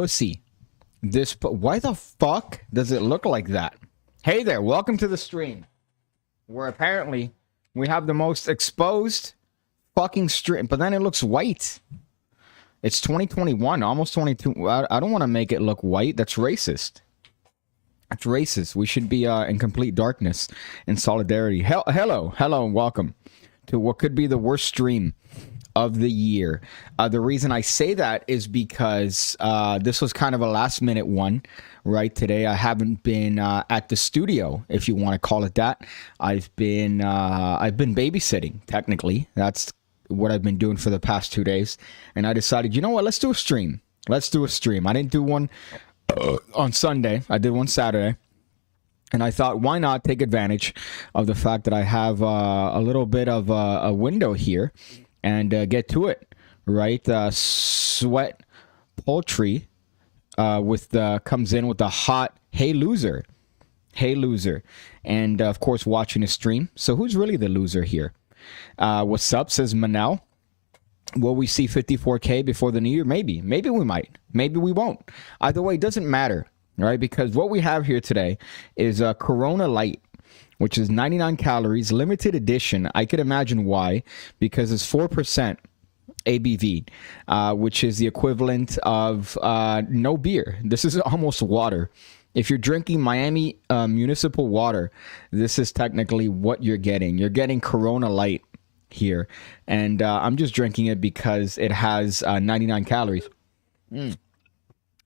pussy. Why the fuck does it look like that? Hey there, welcome to the stream, where apparently we have the most exposed fucking stream, but then it looks white. It's 2021, almost 22. I don't want to make it look white. That's racist. That's racist. We should be in complete darkness in solidarity. Hello, and welcome to what could be the worst stream of the year. The reason I say that is because this was kind of a last minute one, right? Today I haven't been at the studio, if you want to call it that. I've been babysitting, technically. That's what I've been doing for the past 2 days, and I decided, you know what, let's do a stream. I didn't do one on Sunday. I did one Saturday, and I thought, why not take advantage of the fact that I have a little bit of a window here and get to it, right? Sweat Poultry comes in with the hot hey loser, and of course watching a stream. So who's really the loser here? What's up, says Manel. Will we see 54K before the new year? Maybe we might, maybe we won't. Either way, it doesn't matter, right? Because what we have here today is a Corona Light, which is 99 calories, limited edition. I could imagine why, because it's 4% ABV, which is the equivalent of no beer. This is almost water. If you're drinking Miami municipal water, this is technically what you're getting. You're getting Corona Light here, and I'm just drinking it because it has 99 calories. And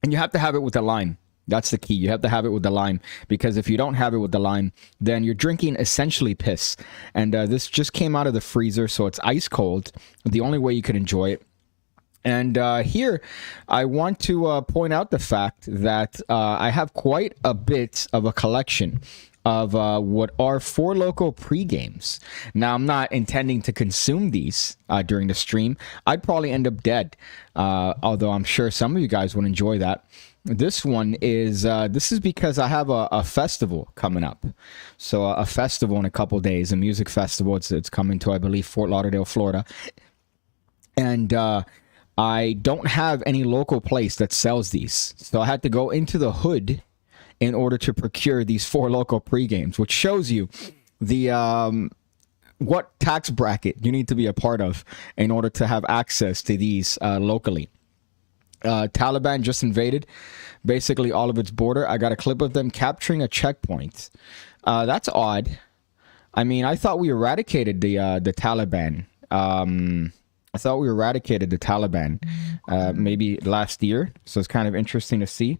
you have to have it with a lime. That's the key. You have to have it with the lime, because if you don't have it with the lime, then you're drinking essentially piss. And this just came out of the freezer, so it's ice cold. The only way you could enjoy it. And here, I want to point out the fact that I have quite a bit of a collection of what are Four Loko pre-games. Now, I'm not intending to consume these during the stream. I'd probably end up dead, although I'm sure some of you guys would enjoy that. This one is, this is because I have a festival coming up. So a festival in a couple days, a music festival. It's coming to, I believe, Fort Lauderdale, Florida. And I don't have any local place that sells these. So I had to go into the hood in order to procure these Four Loko pre-games, which shows you the what tax bracket you need to be a part of in order to have access to these locally. Taliban just invaded basically all of its border. I got a clip of them capturing a checkpoint. That's odd. I mean, I thought we eradicated the Taliban. I thought we eradicated the Taliban maybe last year. So it's kind of interesting to see.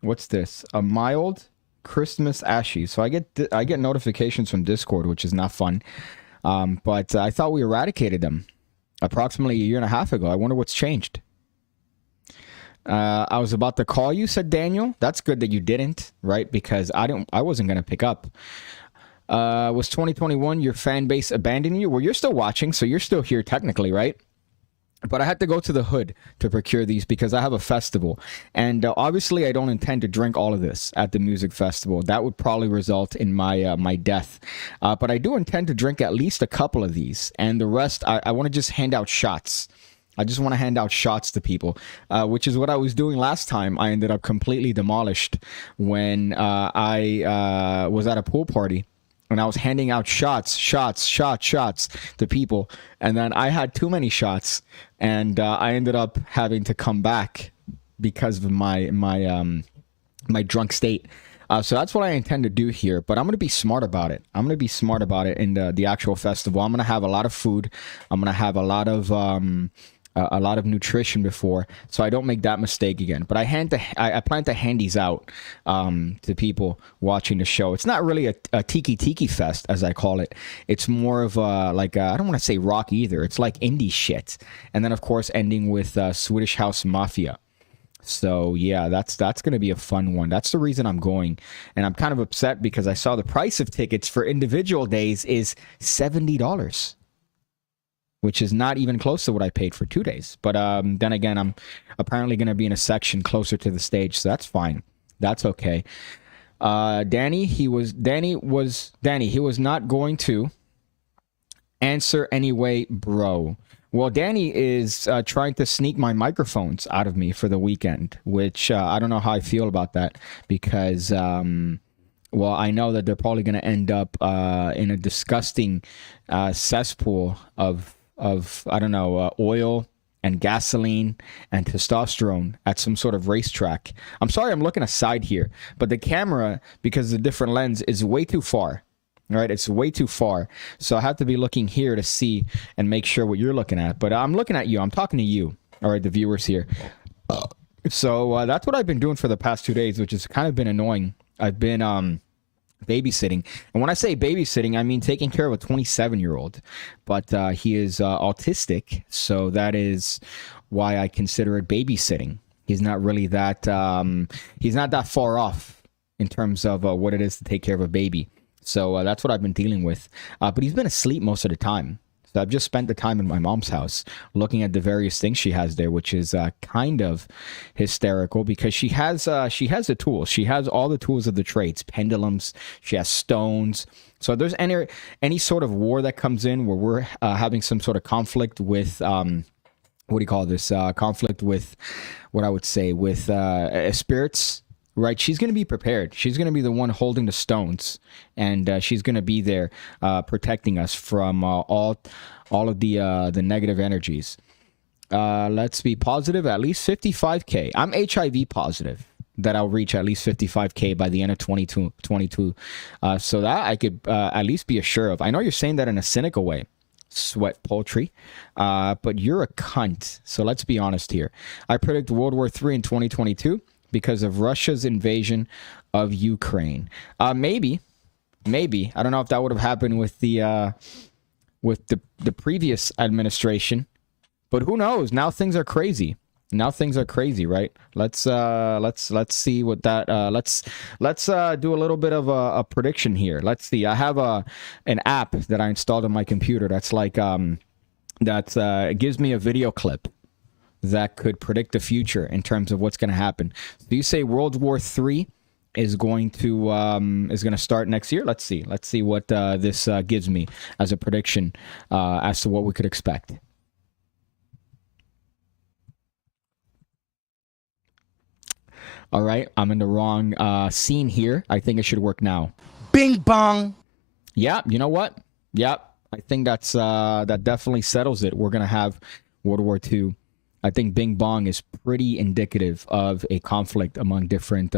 What's this? A mild Christmas ashy. So I get notifications from Discord, which is not fun. But I thought we eradicated them approximately a year and a half ago. I wonder what's changed. I was about to call you, said Daniel. That's good that you didn't, right? Because I wasn't gonna pick up. Was 2021 your fan base abandoning you? Well, you're still watching, so you're still here technically, right? But I had to go to the hood to procure these because I have a festival. And obviously, I don't intend to drink all of this at the music festival. That would probably result in my my death. But I do intend to drink at least a couple of these. And the rest, I want to just hand out shots. I just want to hand out shots to people, which is what I was doing last time. I ended up completely demolished when I was at a pool party. And I was handing out shots to people. And then I had too many shots. And I ended up having to come back because of my drunk state. So that's what I intend to do here. But I'm going to be smart about it. I'm going to be smart about it in the actual festival. I'm going to have a lot of food. I'm going to have a lot of nutrition before, so I don't make that mistake again. But I plan to hand these out to people watching the show. It's not really a tiki fest, as I call it. It's more of I don't want to say rock either. It's like indie shit. And then of course ending with Swedish House Mafia. So yeah, that's going to be a fun one. That's the reason I'm going. And I'm kind of upset because I saw the price of tickets for individual days is $70. Which is not even close to what I paid for 2 days. But then again, I'm apparently going to be in a section closer to the stage, so that's fine. That's okay. Danny, he was not going to answer anyway, bro. Well, Danny is trying to sneak my microphones out of me for the weekend, which I don't know how I feel about that because, well, I know that they're probably going to end up in a disgusting cesspool of I don't know, oil and gasoline and testosterone at some sort of racetrack. I'm sorry, I'm looking aside here, but the camera, because of the different lens, is way too far. All right, it's way too far. So I have to be looking here to see and make sure what you're looking at. But I'm looking at you. I'm talking to you. All right, the viewers here. So that's what I've been doing for the past 2 days, which has kind of been annoying. I've been babysitting. And when I say babysitting, I mean taking care of a 27-year-old. But he is autistic, so that is why I consider it babysitting. He's not really that, he's not that far off in terms of what it is to take care of a baby. So that's what I've been dealing with. But he's been asleep most of the time. So I've just spent the time in my mom's house looking at the various things she has there, which is kind of hysterical because she has the tools. She has all the tools of the trades, pendulums. She has stones. So if there's any sort of war that comes in where we're having some sort of conflict with what do you call this? Conflict with what I would say with spirits. Right, she's going to be prepared. She's going to be the one holding the stones, and she's going to be there protecting us from all of the negative energies. Let's be positive. At least 55K. I'm HIV positive that I'll reach at least 55K by the end of 2022. So that I could at least be assured of. I know you're saying that in a cynical way, sweat poultry, but you're a cunt. So let's be honest here. I predict World War III in 2022. Because of Russia's invasion of Ukraine. Maybe. I don't know if that would have happened with the previous administration, but who knows? Now things are crazy. Right? Let's see what that. Let's do a little bit of a prediction here. Let's see. I have an app that I installed on my computer. That's like it gives me a video clip that could predict the future in terms of what's going to happen. So you say World War III is going to start next year? Let's see what this gives me as a prediction as to what we could expect. All right, I'm in the wrong scene here. I think it should work now. Bing bong. Yeah, you know what? Yeah, I think that definitely settles it. We're gonna have World War II. I think Bing Bong is pretty indicative of a conflict among different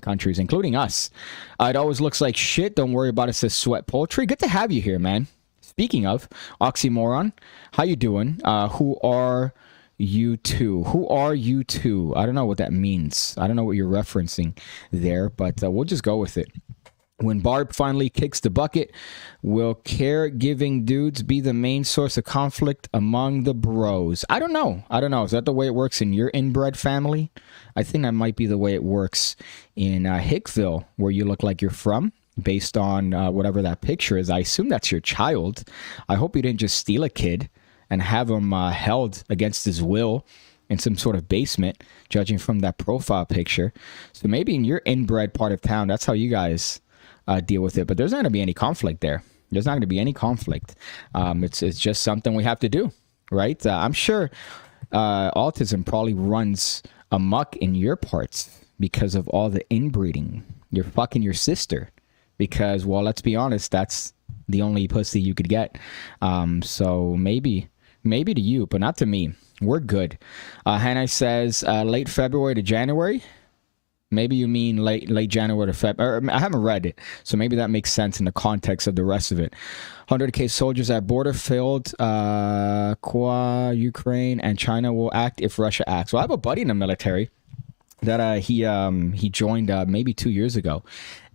countries, including us. It always looks like shit. Don't worry about it, says Sweat Poultry. Good to have you here, man. Speaking of, Oxymoron, how you doing? Who are you two? Who are you two? I don't know what that means. I don't know what you're referencing there, but we'll just go with it. When Barb finally kicks the bucket, will caregiving dudes be the main source of conflict among the bros? I don't know. Is that the way it works in your inbred family? I think that might be the way it works in Hickville, where you look like you're from, based on whatever that picture is. I assume that's your child. I hope you didn't just steal a kid and have him held against his will in some sort of basement, judging from that profile picture. So maybe in your inbred part of town, that's how you guys deal with it, but there's not going to be any conflict there. There's not going to be any conflict. It's just something we have to do, right? I'm sure autism probably runs amok in your parts because of all the inbreeding. You're fucking your sister because, well, let's be honest, that's the only pussy you could get. So maybe to you, but not to me. We're good. Hannah says late February to January. Maybe you mean late January to February. I haven't read it, so maybe that makes sense in the context of the rest of it. 100K soldiers at border failed. Ukraine and China will act if Russia acts. Well, I have a buddy in the military that he joined maybe 2 years ago,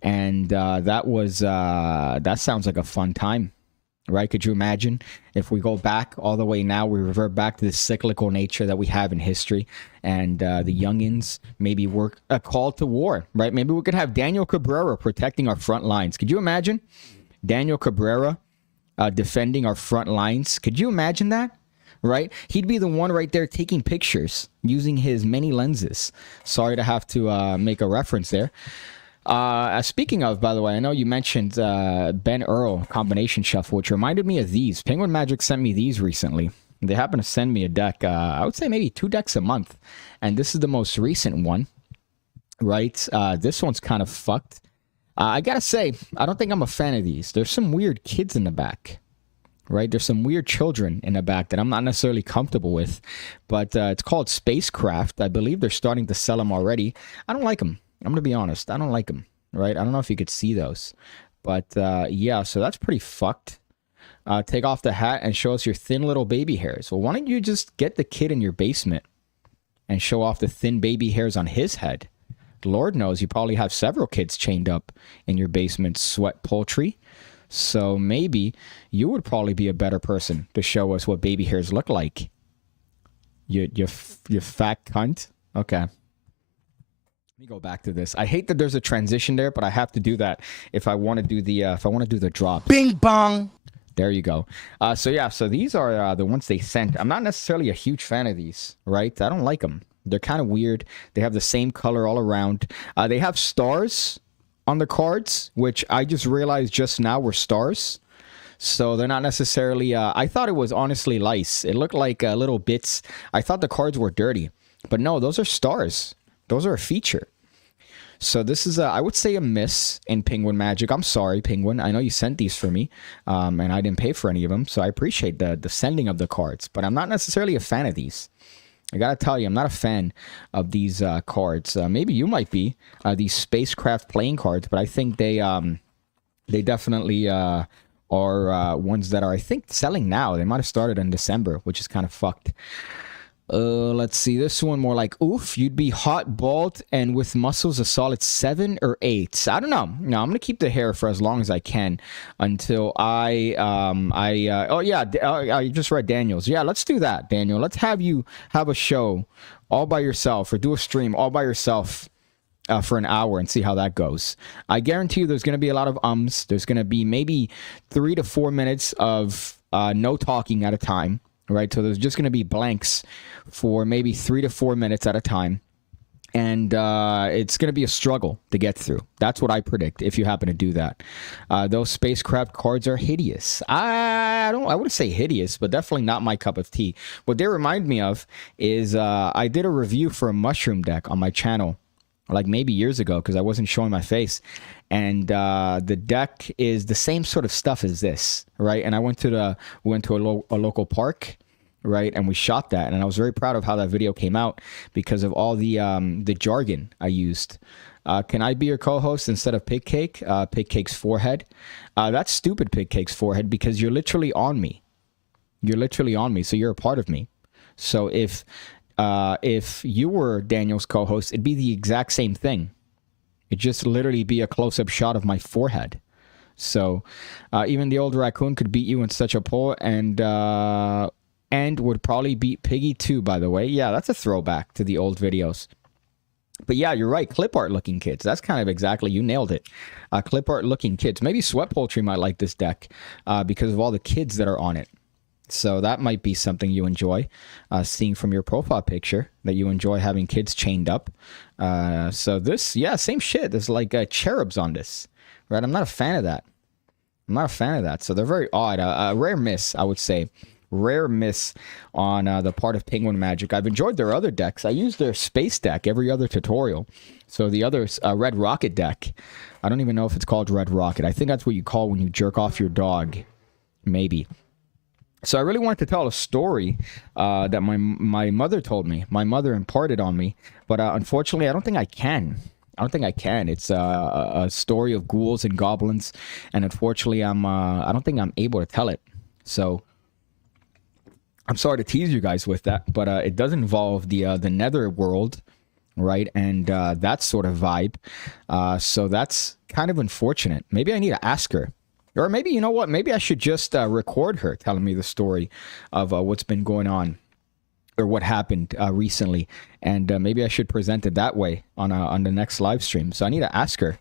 and that sounds like a fun time. Right? Could you imagine if we go back all the way now, we revert back to the cyclical nature that we have in history, and the youngins maybe work a call to war, right? Maybe we could have Daniel Cabrera protecting our front lines. Could you imagine Daniel Cabrera defending our front lines? Could you imagine that? Right? He'd be the one right there taking pictures using his many lenses. Sorry to have to make a reference there. Speaking of, by the way, I know you mentioned Ben Earl combination shuffle, which reminded me of these. Penguin Magic sent me these recently. They happen to send me a deck. I would say maybe 2 decks a month, and this is the most recent one, right? This one's kind of fucked. I gotta say, I don't think I'm a fan of these. There's some weird kids in the back, right? There's some weird children in the back that I'm not necessarily comfortable with, but it's called Spacecraft. I believe they're starting to sell them already. I don't like them. I'm gonna be honest. I don't like them, right? I don't know if you could see those, but yeah, so that's pretty fucked. Take off the hat and show us your thin little baby hairs. Well, why don't you just get the kid in your basement and show off the thin baby hairs on his head? Lord knows you probably have several kids chained up in your basement, sweat poultry. So maybe you would probably be a better person to show us what baby hairs look like. You fat cunt. Okay. Let me go back to this. I hate that there's a transition there, but I have to do that if I want to do the drop. Bing bong. There you go. So yeah, so these are the ones they sent. I'm not necessarily a huge fan of these, right? I don't like them. They're kind of weird. They have the same color all around. They have stars on the cards, which I just realized just now were stars. So they're not necessarily... I thought it was honestly lice. It looked like little bits. I thought the cards were dirty. But no, those are stars. Those are a feature. So this is, I would say, a miss in Penguin Magic. I'm sorry, Penguin. I know you sent these for me, and I didn't pay for any of them. So I appreciate the sending of the cards. But I'm not necessarily a fan of these. I gotta tell you, I'm not a fan of these cards. Maybe you might be, these Spacecraft playing cards. But I think they definitely are ones that are, I think, selling now. They might have started in December, which is kind of fucked. Let's see. This one more like, oof, you'd be hot, bald, and with muscles a solid 7 or 8. I don't know. No, I'm going to keep the hair for as long as I can until I just read Daniel's. Yeah, let's do that, Daniel. Let's have you have a show all by yourself or do a stream all by yourself for an hour and see how that goes. I guarantee you there's going to be a lot of ums. There's going to be maybe 3 to 4 minutes of no talking at a time. Right, so there's just going to be blanks for maybe 3 to 4 minutes at a time, and it's going to be a struggle to get through. That's what I predict if you happen to do that. Those Spacecraft cards are hideous. I wouldn't say hideous, but definitely not my cup of tea. What they remind me of is I did a review for a mushroom deck on my channel, like maybe years ago, because I wasn't showing my face. And the deck is the same sort of stuff as this, right? And I went to a local park, right? And we shot that, and I was very proud of how that video came out because of all the jargon I used. Can I be your co-host instead of PigCake? PigCake's forehead. That's stupid, PigCake's forehead, because you're literally on me. You're literally on me, so you're a part of me. So if you were Daniel's co-host, it'd be the exact same thing. It'd just literally be a close-up shot of my forehead. So even the old raccoon could beat you in such a poll, and would probably beat Piggy too, by the way. Yeah, that's a throwback to the old videos. But yeah, you're right. Clip art looking kids. That's kind of exactly, you nailed it. Clip art looking kids. Maybe Sweat Poultry might like this deck because of all the kids that are on it. So that might be something you enjoy seeing from your profile picture, that you enjoy having kids chained up. So this, yeah, same shit. There's like cherubs on this, right? I'm not a fan of that. I'm not a fan of that. So they're very odd. A rare miss, I would say. Rare miss on the part of Penguin Magic. I've enjoyed their other decks. I use their space deck every other tutorial. So the other Red Rocket deck, I don't even know if it's called Red Rocket. I think that's what you call when you jerk off your dog. Maybe. So I really wanted to tell a story that my mother told me. My mother imparted on me. But unfortunately, I don't think I can. I don't think I can. It's a story of ghouls and goblins. And unfortunately, I don't think I'm able to tell it. So I'm sorry to tease you guys with that. But it does involve the nether world, right? And that sort of vibe. So that's kind of unfortunate. Maybe I need to ask her. Or maybe, you know what? Maybe I should just record her telling me the story of what's been going on or what happened recently. And maybe I should present it that way on the next live stream. So I need to ask her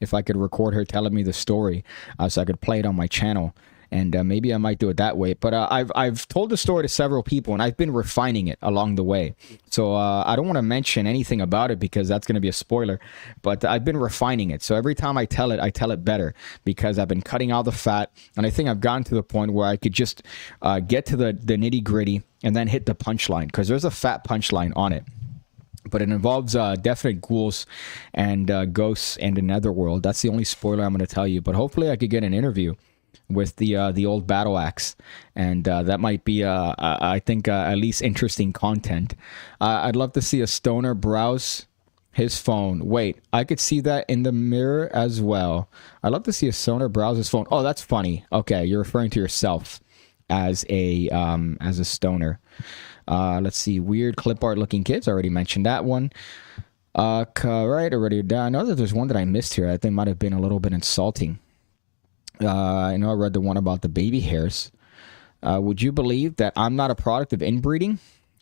if I could record her telling me the story so I could play it on my channel and maybe I might do it that way. But I've told the story to several people, and I've been refining it along the way. So I don't want to mention anything about it because that's going to be a spoiler. But I've been refining it. So every time I tell it better because I've been cutting out the fat, and I think I've gotten to the point where I could just get to the nitty gritty and then hit the punchline, because there's a fat punchline on it. But it involves definite ghouls and ghosts and a netherworld. That's the only spoiler I'm going to tell you. But hopefully I could get an interview with the old battle axe, and that might be I think at least interesting content. I'd love to see a stoner browse his phone. Wait, I could see that in the mirror as well. I'd love to see a stoner browse his phone. Oh, that's funny. Okay, you're referring to yourself as a stoner. Let's see, weird clip art looking kids. I already mentioned that one. Right, already done. I know that there's one that I missed here. I think might have been a little bit insulting. I know I read the one about the baby hairs. Would you believe that I'm not a product of inbreeding?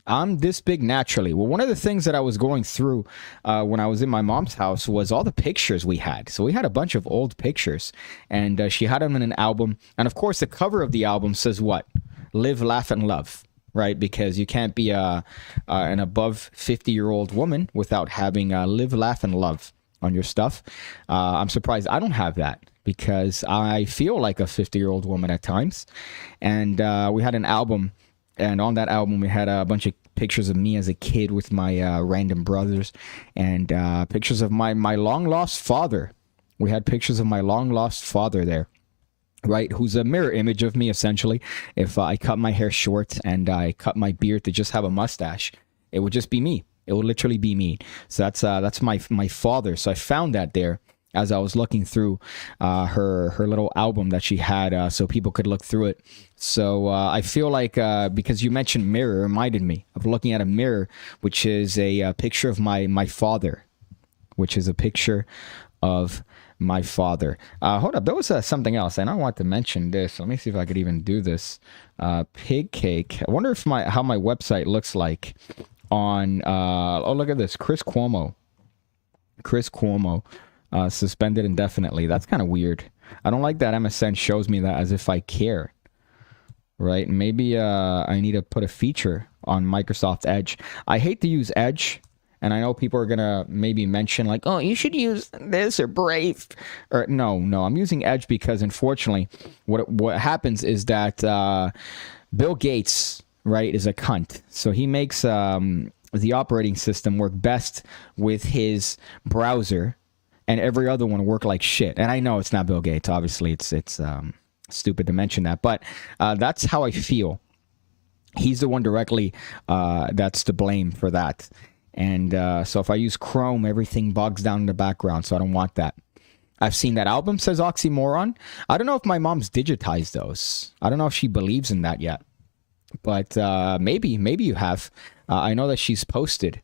I'm this big naturally. Well, one of the things that I was going through when I was in my mom's house was all the pictures we had. So we had a bunch of old pictures, and she had them in an album. And of course, the cover of the album says what? Live, laugh, and love. Right? Because you can't be an above 50-year-old woman without having live, laugh, and love on your stuff. I'm surprised I don't have that, because I feel like a 50-year-old woman at times. And we had an album, and on that album we had a bunch of pictures of me as a kid with my random brothers, and pictures of my long-lost father. We had pictures of my long-lost father there. Right, who's a mirror image of me, essentially. If I cut my hair short and I cut my beard to just have a mustache, it would just be me. It would literally be me. So that's my father. So I found that there as I was looking through her little album that she had, so people could look through it. So I feel like because you mentioned mirror, it reminded me of looking at a mirror, which is a picture of my father, which is a picture of my father. Hold up, there was something else, and I want to mention this. Let me see if I could even do this. PigCake. I wonder if how my website looks like on. Oh, look at this, Chris Cuomo. Suspended indefinitely. That's kind of weird. I don't like that MSN shows me that as if I care. Right? Maybe I need to put a feature on Microsoft Edge. I hate to use Edge. And I know people are going to maybe mention like, oh, you should use this or Brave. Or no, I'm using Edge because unfortunately what happens is that Bill Gates, right, is a cunt. So he makes the operating system work best with his browser, and every other one work like shit. And I know it's not Bill Gates. Obviously, it's stupid to mention that. But that's how I feel. He's the one directly that's to blame for that. And so if I use Chrome, everything bogs down in the background, so I don't want that. I've seen that album, says Oxymoron. I don't know if my mom's digitized those. I don't know if she believes in that yet. But maybe you have. I know that she's posted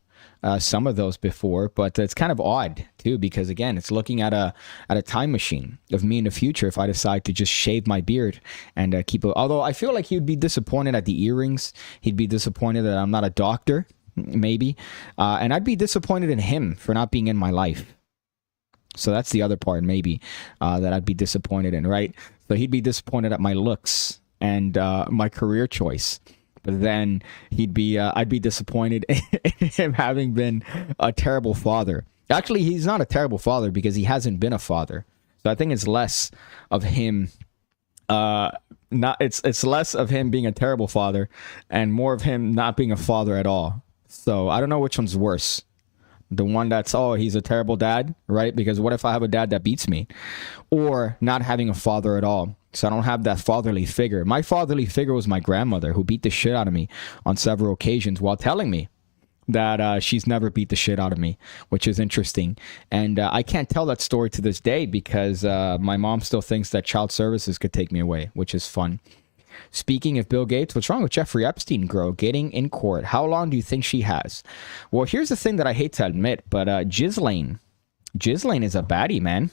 some of those before, but it's kind of odd, too, because, again, it's looking at a time machine of me in the future if I decide to just shave my beard and keep it. Although I feel like he'd be disappointed at the earrings. He'd be disappointed that I'm not a doctor. Maybe. And I'd be disappointed in him for not being in my life. So that's the other part, maybe, that I'd be disappointed in, right? So he'd be disappointed at my looks and my career choice. But then I'd be disappointed in him having been a terrible father. Actually, he's not a terrible father because he hasn't been a father. So I think it's less of him it's less of him being a terrible father and more of him not being a father at all. So I don't know which one's worse. The one that's, oh, he's a terrible dad, right? Because what if I have a dad that beats me? Or not having a father at all. So I don't have that fatherly figure. My fatherly figure was my grandmother, who beat the shit out of me on several occasions while telling me that she's never beat the shit out of me, which is interesting. And I can't tell that story to this day because my mom still thinks that child services could take me away, which is fun. Speaking of Bill Gates, what's wrong with Jeffrey Epstein, girl, getting in court? How long do you think she has? Well, here's the thing that I hate to admit, but Ghislaine is a baddie, man.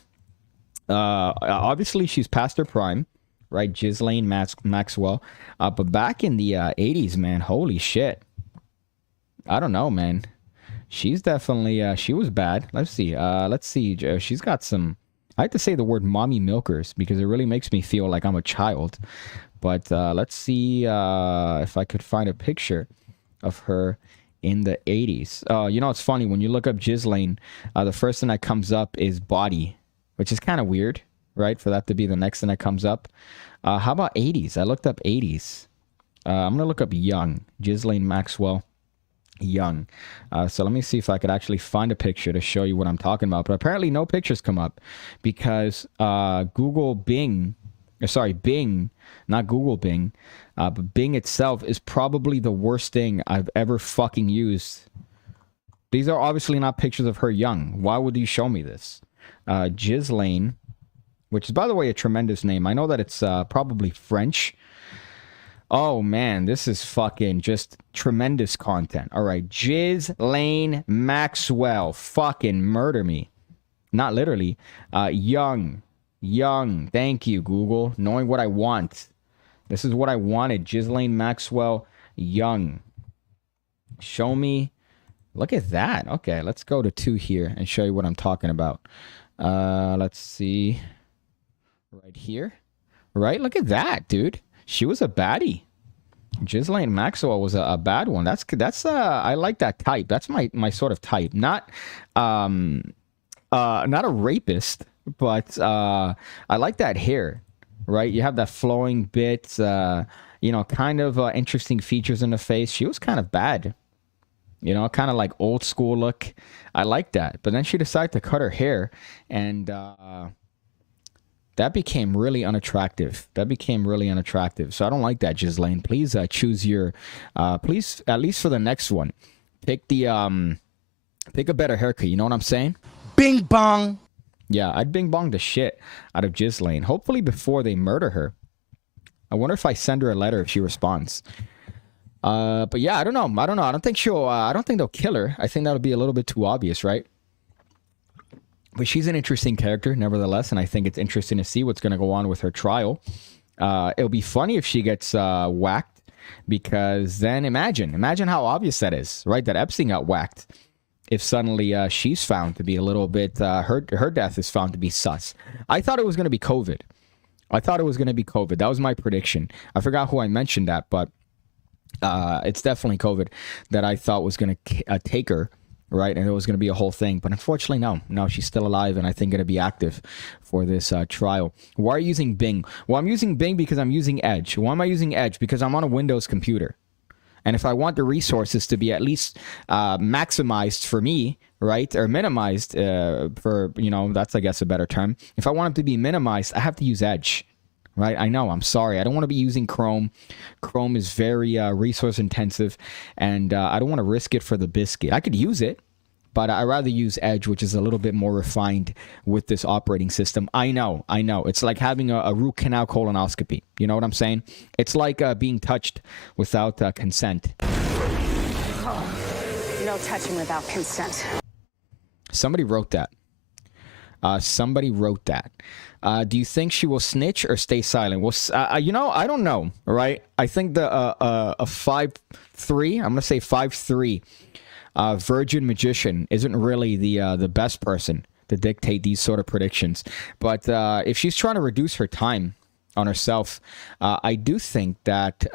Obviously, she's past her prime, right? Ghislaine Maxwell. But back in the 80s, man, holy shit. I don't know, man. She's definitely, she was bad. Let's see. She's got some I have to say the word mommy milkers because it really makes me feel like I'm a child. But let's see if I could find a picture of her in the 80s. You know, it's funny. When you look up Ghislaine, the first thing that comes up is body, which is kind of weird, right? For that to be the next thing that comes up. How about 80s? I looked up 80s. I'm going to look up young. Ghislaine Maxwell. Young. So let me see if I could actually find a picture to show you what I'm talking about. But apparently no pictures come up because Bing, not Google Bing, but Bing itself is probably the worst thing I've ever fucking used. These are obviously not pictures of her young. Why would you show me this? Ghislaine, which is, by the way, a tremendous name. I know that it's probably French. Oh, man, this is fucking just tremendous content. All right, Ghislaine Maxwell. Fucking murder me. Not literally. Young. Thank you, Google. Knowing what I want. This is what I wanted. Ghislaine Maxwell, young. Show me. Look at that. Okay, let's go to 2 here and show you what I'm talking about. Let's see. Right here. Right? Look at that, dude. She was a baddie. Ghislaine Maxwell was a bad one. That's I like that type. That's my sort of type. Not a rapist, but I like that hair. Right? You have that flowing bit, you know, kind of interesting features in the face. She was kind of bad. You know, kind of like old school look. I like that. But then she decided to cut her hair and that became really unattractive. So I don't like that, Ghislaine. Please choose your, please, at least for the next one, pick a better haircut. You know what I'm saying? Bing bong. Yeah, I'd bing bong the shit out of Ghislaine. Hopefully before they murder her. I wonder if I send her a letter if she responds. But yeah, I don't know. I don't think they'll kill her. I think that'll be a little bit too obvious, right? But she's an interesting character, nevertheless, and I think it's interesting to see what's going to go on with her trial. It'll be funny if she gets whacked, because then imagine how obvious that is, right? That Epstein got whacked. If suddenly she's found to be a little bit, her death is found to be sus. I thought it was going to be COVID. That was my prediction. I forgot who I mentioned that, but it's definitely COVID that I thought was going to take her. Right, and it was going to be a whole thing, but unfortunately, no, she's still alive, and I think going to be active for this trial. Why are you using Bing? Well, I'm using Bing because I'm using Edge. Why am I using Edge? Because I'm on a Windows computer, and if I want the resources to be at least maximized for me, right, or minimized for, you know, that's, I guess, a better term. If I want them to be minimized, I have to use Edge. Right, I know. I'm sorry. I don't want to be using Chrome. Chrome is very resource intensive, and I don't want to risk it for the biscuit. I could use it, but I'd rather use Edge, which is a little bit more refined with this operating system. I know. It's like having a root canal colonoscopy. You know what I'm saying? It's like being touched without consent. Oh, no touching without consent. Somebody wrote that. Do you think she will snitch or stay silent? Well, you know, I don't know, right? I think a 5'3", I'm going to say 5'3", virgin magician isn't really the best person to dictate these sort of predictions. But if she's trying to reduce her time on herself, I do think that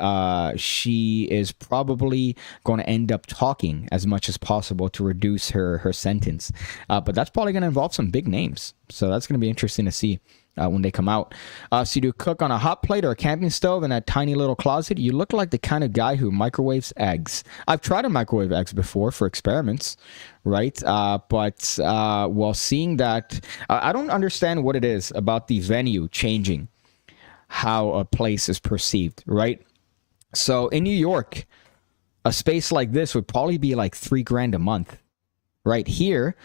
she is probably going to end up talking as much as possible to reduce her sentence. But that's probably going to involve some big names. So that's going to be interesting to see when they come out. So you do cook on a hot plate or a camping stove in that tiny little closet. You look like the kind of guy who microwaves eggs. I've tried to microwave eggs before for experiments, right? But while seeing that, I don't understand what it is about the venue changing how a place is perceived, right? So in New York, a space like this would probably be like $3,000 a month. Right here,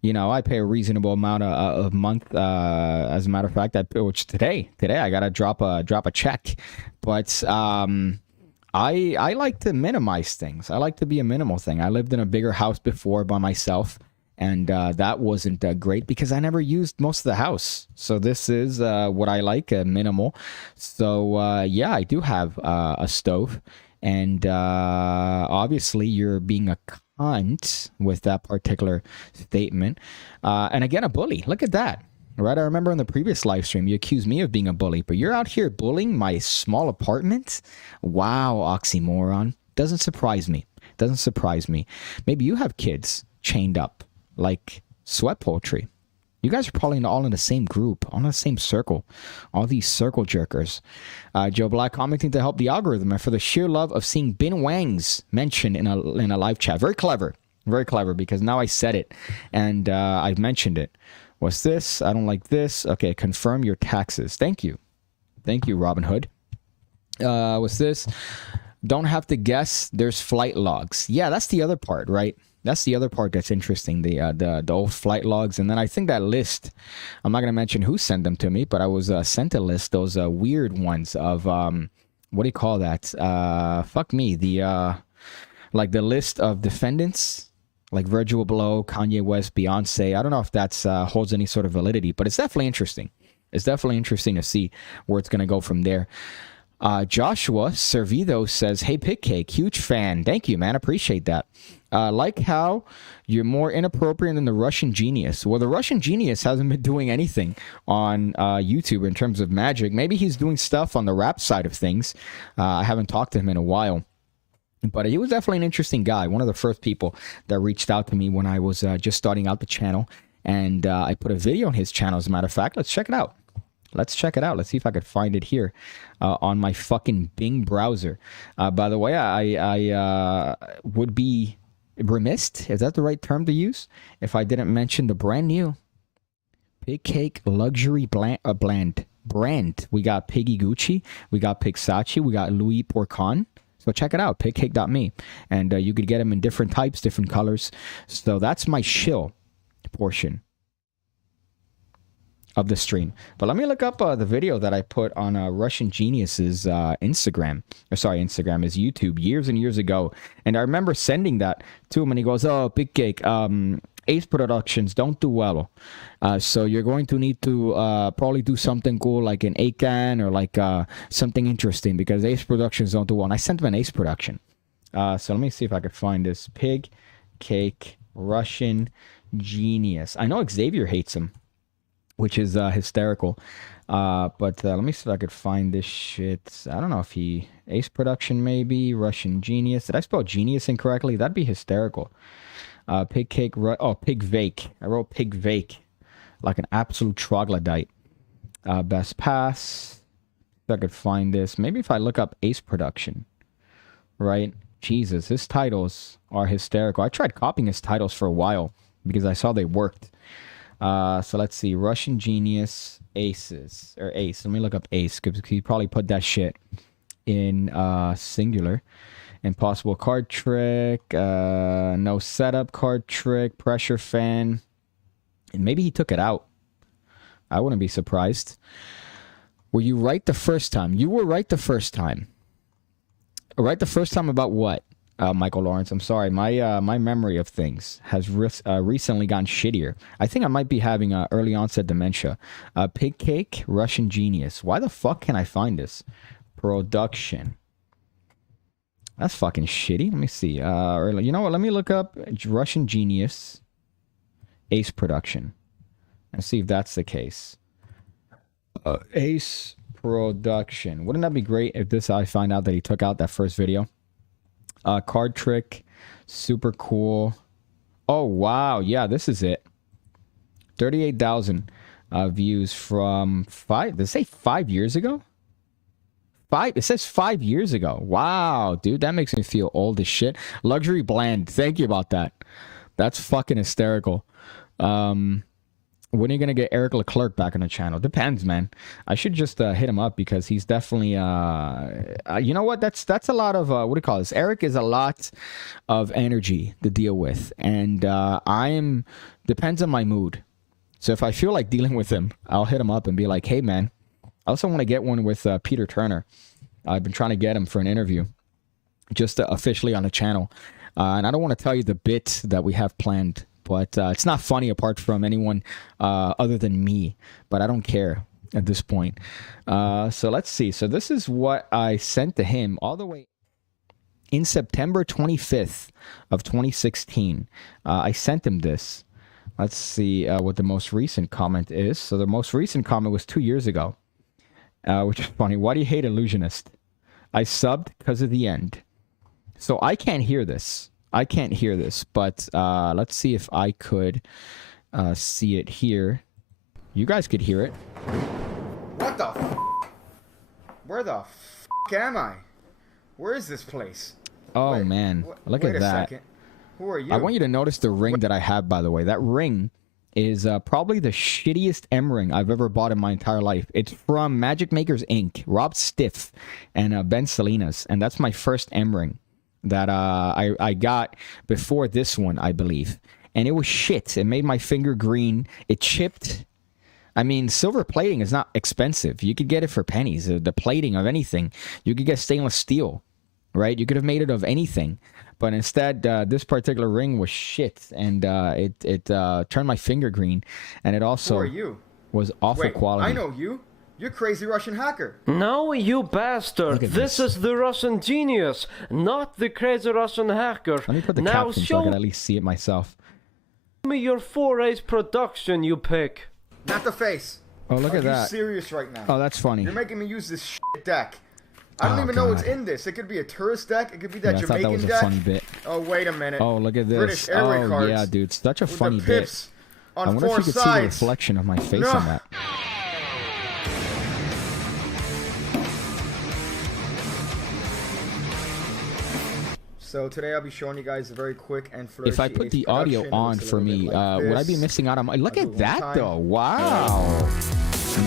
you know, I pay a reasonable amount a month. As a matter of fact, which today I gotta drop a check. But I like to minimize things. I like to be a minimal thing. I lived in a bigger house before by myself, and that wasn't great because I never used most of the house. So this is what I like, minimal. So yeah, I do have a stove, and obviously you're being a cunt with that particular statement. And again, a bully. Look at that. right? I remember in the previous live stream, you accused me of being a bully, but you're out here bullying my small apartment? Wow, oxymoron. Doesn't surprise me. Doesn't surprise me. Maybe you have kids chained up like sweat poultry. You guys are probably all in the same group, all in the same circle. All these circle jerkers. Joe Black commenting to help the algorithm and for the sheer love of seeing Bin Wang's mentioned in a live chat. Very clever. Very clever because now I said it and I've mentioned it. What's this? I don't like this. Okay, confirm your taxes. Thank you. Thank you, Robin Hood. What's this? Don't have to guess. There's flight logs. Yeah, that's the other part, right? That's the other part that's interesting. The old flight logs. And then I think that list, I'm not going to mention who sent them to me, but I was sent a list, those weird ones of, what do you call that? Fuck me. Like the list of defendants. Like Virgil Abloh, Kanye West, Beyonce. I don't know if that's holds any sort of validity, but it's definitely interesting. It's definitely interesting to see where it's going to go from there. Joshua Servido says, hey, PigCake, huge fan. Thank you, man. Appreciate that. Like how you're more inappropriate than the Russian genius. Well, the Russian genius hasn't been doing anything on YouTube in terms of magic. Maybe he's doing stuff on the rap side of things. I haven't talked to him in a while. But he was definitely an interesting guy. One of the first people that reached out to me when I was just starting out the channel. And I put a video on his channel, as a matter of fact. Let's check it out. Let's check it out. Let's see if I could find it here on my fucking Bing browser. By the way, I would be remiss, is that the right term to use, if I didn't mention the brand new PigCake luxury brand. We got Piggy Gucci. We got Pigsachi. We got Louis Porcon. So check it out, pigcake.me. And you could get them in different types, different colors. So that's my shill portion of the stream. But let me look up the video that I put on Russian Genius's Instagram. Or sorry, Instagram is YouTube years and years ago. And I remember sending that to him and he goes, oh, PigCake, Ace Productions don't do well. So you're going to need to probably do something cool like an ACAN or like something interesting because Ace Productions don't do well. And I sent him an Ace production. So let me see if I could find this. PigCake Russian Genius. I know Xavier hates him, which is hysterical. But let me see if I could find this shit. I don't know if he... Ace Production maybe. Russian Genius. Did I spell genius incorrectly? That'd be hysterical. PigCake... Oh, PigVake. I wrote PigVake. Like an absolute troglodyte. Best Pass. If I could find this. Maybe if I look up Ace Production. Right? Jesus. His titles are hysterical. I tried copying his titles for a while. Because I saw they worked. So let's see. Russian Genius Aces. Or Ace. Let me look up Ace. Because he probably put that shit in singular. Impossible card trick. No setup card trick. Pressure fan. And maybe he took it out. I wouldn't be surprised. Were you right the first time? You were right the first time. Right the first time about what? Michael Lawrence, I'm sorry. My memory of things has recently gotten shittier. I think I might be having early onset dementia. PigCake, Russian Genius. Why the fuck can I find this? Production. That's fucking shitty. Let me see. You know what? Let me look up Russian Genius Ace Production and see if that's the case. Ace Production. Wouldn't that be great if I find out that he took out that first video? Card trick, super cool. Oh wow, yeah, this is it. 38,000 views from Did it say 5 years ago? It says 5 years ago. Wow, dude, that makes me feel old as shit. Luxury Bland. Thank you about that. That's fucking hysterical. When are you gonna get Eric Leclerc back on the channel? Depends, man. I should just hit him up because he's definitely you know what? That's a lot of what do you call this? Eric is a lot of energy to deal with, and depends on my mood. So if I feel like dealing with him, I'll hit him up and be like, hey man, I also want to get one with Peter Turner. I've been trying to get him for an interview, just officially on the channel, and I don't want to tell you the bit that we have planned. But it's not funny apart from anyone other than me. But I don't care at this point. So let's see. So this is what I sent to him all the way in September 25th of 2016. I sent him this. Let's see what the most recent comment is. So the most recent comment was 2 years ago, which is funny. Why do you hate Illusionist? I subbed because of the end. So I can't hear this. I can't hear this, but let's see if I could see it here. You guys could hear it. What the f? Where the f am I? Where is this place? Oh, Wait, man. Look wait at a that. second. Who are you? I want you to notice the ring that I have, by the way. That ring is probably the shittiest M ring I've ever bought in my entire life. It's from Magic Makers Inc., Rob Stiff, and Ben Salinas. And that's my first M ring that I got before this one, I believe. And it was shit. It made my finger green. It chipped. I mean, silver plating is not expensive. You could get it for pennies. The plating of anything. You could get stainless steel, right? You could have made it of anything. But instead, this particular ring was shit, and it turned my finger green, and it also Who are you? was awful Wait, quality. I know you. You're crazy Russian hacker. No, you bastard! Look at This this. is the Russian genius, not the crazy Russian hacker. Let me put the now caption so I show can at least see it myself. me your 4A's production, you pick. Not the face. Oh, look Are at you that. serious right now? Oh, that's funny. You're making me use this shit deck. I don't Oh, even know what's God. in this. It could be a tourist deck. It could be Yeah, that I thought that Jamaican was a deck. funny bit. Oh, wait a minute. Oh, look at this. British Airway Oh, cards yeah, dude. Such a with funny the bit. pips I on wonder if four you could see the sides. reflection of my face No. on that. So today I'll be showing you guys a very quick and flourishy If I put ace the audio production. It on looks a for little me, bit like would I be this. missing out on my... Look I'll at do it one that, time. though. Wow.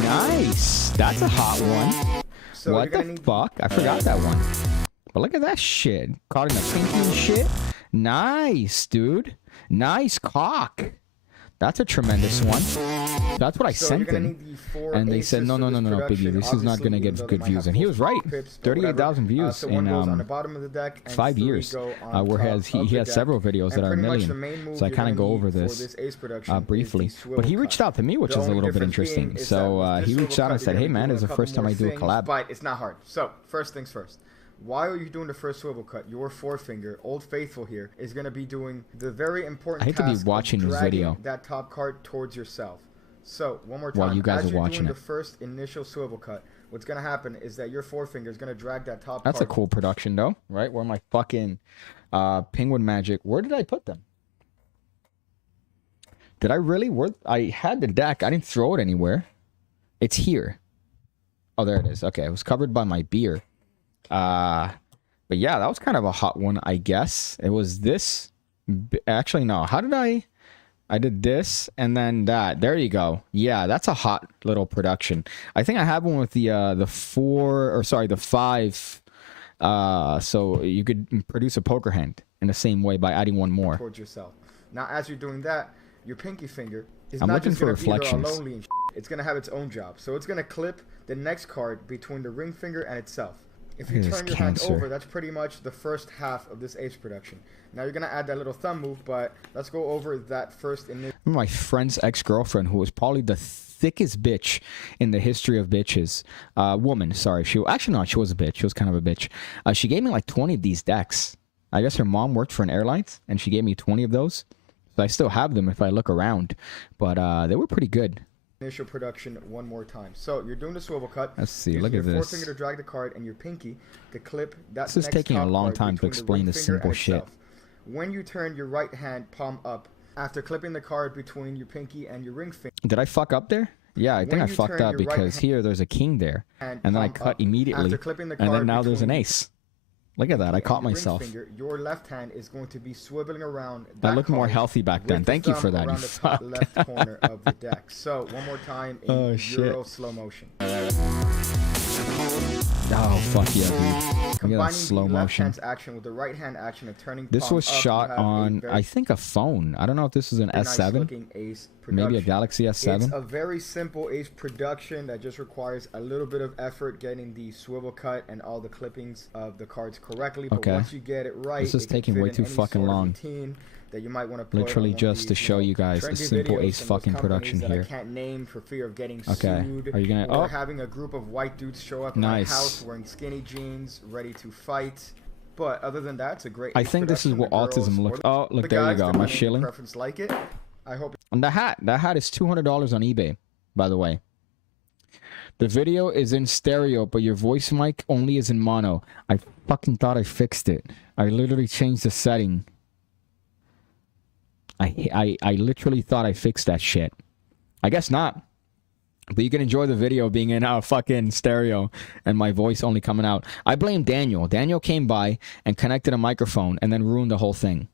Nice. That's a hot one. So What you're gonna the need fuck? I forgot that one. But look at that shit. Caught in the pinky and shit. Nice, dude. Nice cock. That's a tremendous one. That's what I So sent you're gonna them. need the four And they aces said, no, for no, this no, no, no, production. Biggie. This is not Obviously, going to even get though they good might views. have And he full was right. pips, but 38,000 whatever. views So one in goes on the bottom of the deck and 5 three years. go on Whereas top of he the has deck. several videos that And are a pretty much million. the main move So I you're kind of gonna go need over for this ace production is briefly. the swivel But he cut. reached out to me, which The is a only little bit difference being interesting. is So that with he this reached swivel out and cut, said, you're hey, gonna man, do it's the couple first time more I do a things, collab. But it's not hard. So first things first. While you're doing the first swivel cut, your forefinger, Old Faithful here, is going to be doing the very important I hate to be task watching of this dragging video. that top card towards yourself. So, one more time. While you guys As are you're watching doing it. the first initial swivel cut, what's going to happen is that your forefinger is going to drag that top That's a card. cool production, though, right? Where my fucking Penguin Magic... Where did I put them? Did I really? I had the deck. I didn't throw it anywhere. It's here. Oh, there it is. Okay, it was covered by my beer. But yeah, that was kind of a hot one, I guess. It was this. Actually, no. How did I did this and then that. There you go. Yeah, that's a hot little production. I think I have one with the 5. So you could produce a poker hand in the same way by adding one more. Towards yourself. Now, as you're doing that, your pinky finger is I'm not looking just for going to be there reflections. lonely and It's going to have its own job. So it's going to clip the next card between the ring finger and itself. If you Look at this turn your hand cancer. over, that's pretty much the first half of this ace production. Now you're going to add that little thumb move, but let's go over that first initial. My friend's ex-girlfriend, who was probably the thickest bitch in the history of bitches. Woman, sorry. She was a bitch. She was kind of a bitch. She gave me like 20 of these decks. I guess her mom worked for an airlines, and she gave me 20 of those. So I still have them if I look around. But they were pretty good. Initial production one more time. So you're doing the swivel cut. Let's see. Using Look at your this. forefinger to drag the card and your pinky to clip that. This is next taking a top long card time to between the explain ring this finger simple and shit. itself. When you turn your right hand palm up after clipping the card between your pinky and your ring finger. Did I fuck up there? Yeah, I think When I you fucked turn up your right because hand here there's a king there. and And then I palm cut up immediately. after clipping the And then card now there's an between ace. Look at that. I and caught your ring myself. finger, your left hand is going to be swiveling around. I that looked more card healthy back then. with the Thank you thumb for that, around you the top fuck. left corner of the deck. So one more time in Oh, shit. Euro slow motion. Oh, fuck yeah, dude. Look at that Combining slow the left motion. hand's action with the right hand action of turning This palm was up, you shot have a on, very I think, a phone. I don't know if this is an nice S7. looking ace Maybe a production. Galaxy It's S7. a very simple ace production that just requires a little bit of effort getting the swivel cut and all the clippings of the cards correctly. But Okay. once you get it right, This is it can taking fit way in too any fucking sort of long. routine that you might want to put Literally on one of just to these, show you guys a trendy simple videos ace from those fucking companies production that here. I can't name for fear of getting Okay. sued. Are you gonna- or oh. having a group of white dudes show up Nice. at my house wearing skinny jeans, ready to fight. But other than that, it's a great. I ace think this is production. what The girls autism or looks. the Oh, look, the there you guys, go. Am I depending on your shilling? preference like it. I hope. And that hat is $200 on eBay, by the way. The video is in stereo, but your voice mic only is in mono. I fucking thought I fixed it. I literally changed the setting. I literally thought I fixed that shit. I guess not. But you can enjoy the video being in fucking stereo and my voice only coming out. I blame Daniel. Daniel came by and connected a microphone and then ruined the whole thing.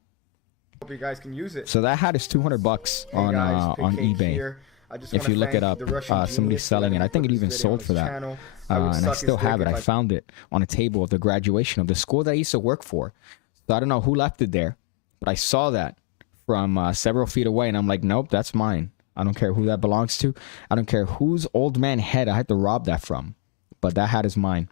Hope you guys can use it. So that hat is $200 Hey on guys, eBay. Here. I just If wanna you look thank it up, the Russian somebody's genius for selling letting it. I me think put it this even video sold on for his that. channel. I would And suck I his still dick have it. if I found it on a table at the graduation of the school that I used to work for. So I don't know who left it there, but I saw that from several feet away, and I'm like, nope, that's mine. I don't care who that belongs to. I don't care whose old man head I had to rob that from, but that hat is mine.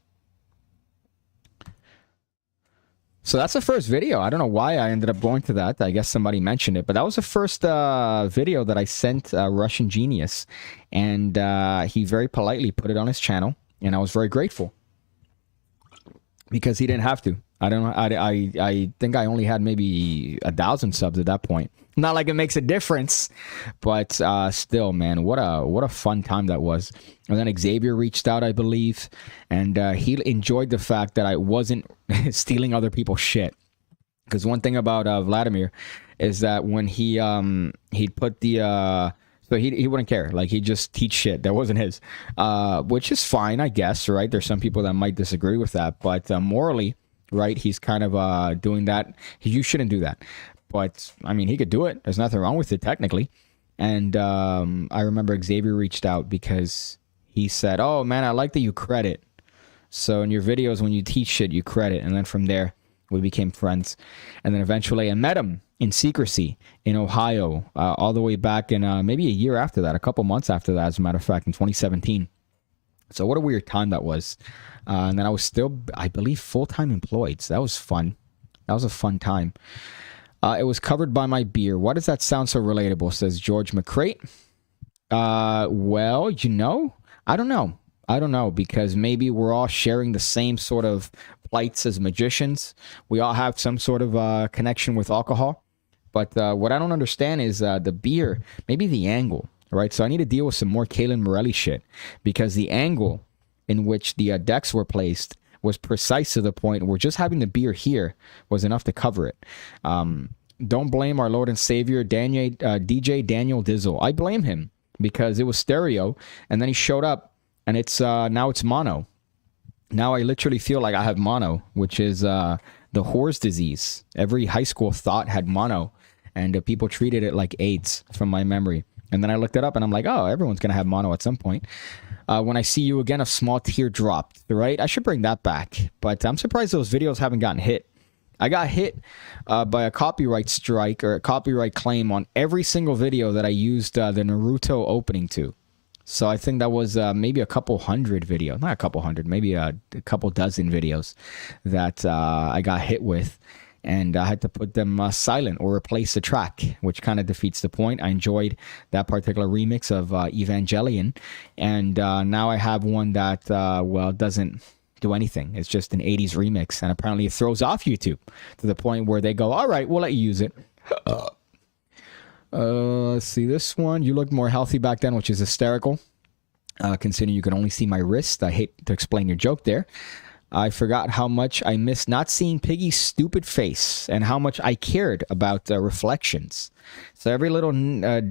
So that's the first video. I don't know why I ended up going to that. I guess somebody mentioned it, but that was the first video that I sent Russian Genius, and he very politely put it on his channel, and I was very grateful because he didn't have to. I don't know. I think I only had maybe 1,000 subs at that point. Not like it makes a difference, but still, man, what a fun time that was. And then Xavier reached out, I believe, and he enjoyed the fact that I wasn't stealing other people's shit. Because one thing about Vladimir is that when he'd put the so he wouldn't care, like he'd just teach shit that wasn't his, which is fine, I guess, right? There's some people that might disagree with that, but morally, right, he's kind of doing that. You shouldn't do that. But, I mean, he could do it. There's nothing wrong with it, technically. And I remember Xavier reached out because he said, oh, man, I like that you credit. So in your videos, when you teach shit, you credit. And then from there, we became friends. And then eventually I met him in secrecy in Ohio, all the way back in maybe a year after that, a couple months after that, as a matter of fact, in 2017. So what a weird time that was. And then I was still, I believe, full-time employed. So that was fun. That was a fun time. It was covered by my beer. Why does that sound so relatable? Says George McCrate. Well, you know, I don't know. I don't know, because maybe we're all sharing the same sort of plights as magicians. We all have some sort of connection with alcohol. But what I don't understand is the beer, maybe the angle, right? So I need to deal with some more Kalen Morelli shit, because the angle in which the decks were placed was precise to the point where just having the beer here was enough to cover it. Don't blame our Lord and Savior, DJ Daniel Dizzle. I blame him because it was stereo, and then he showed up, and it's now it's mono. Now I literally feel like I have mono, which is the horse disease. Every high school thought had mono, and people treated it like AIDS from my memory. And then I looked it up, and I'm like, oh, everyone's going to have mono at some point. When I see you again, a small tear dropped, right? I should bring that back. But I'm surprised those videos haven't gotten hit. I got hit by a copyright strike or a copyright claim on every single video that I used the Naruto opening to. So I think that was maybe a couple hundred videos. Not a couple hundred, maybe a couple dozen videos that I got hit with. And I had to put them silent or replace the track, which kind of defeats the point. I enjoyed that particular remix of Evangelion. And now I have one that, well, doesn't do anything. It's just an 80s remix. And apparently it throws off YouTube to the point where they go, all right, we'll let you use it. Let's see this one. You looked more healthy back then, which is hysterical. Considering you can only see my wrist. I hate to explain your joke there. I forgot how much I missed not seeing Piggy's stupid face and how much I cared about reflections. So every little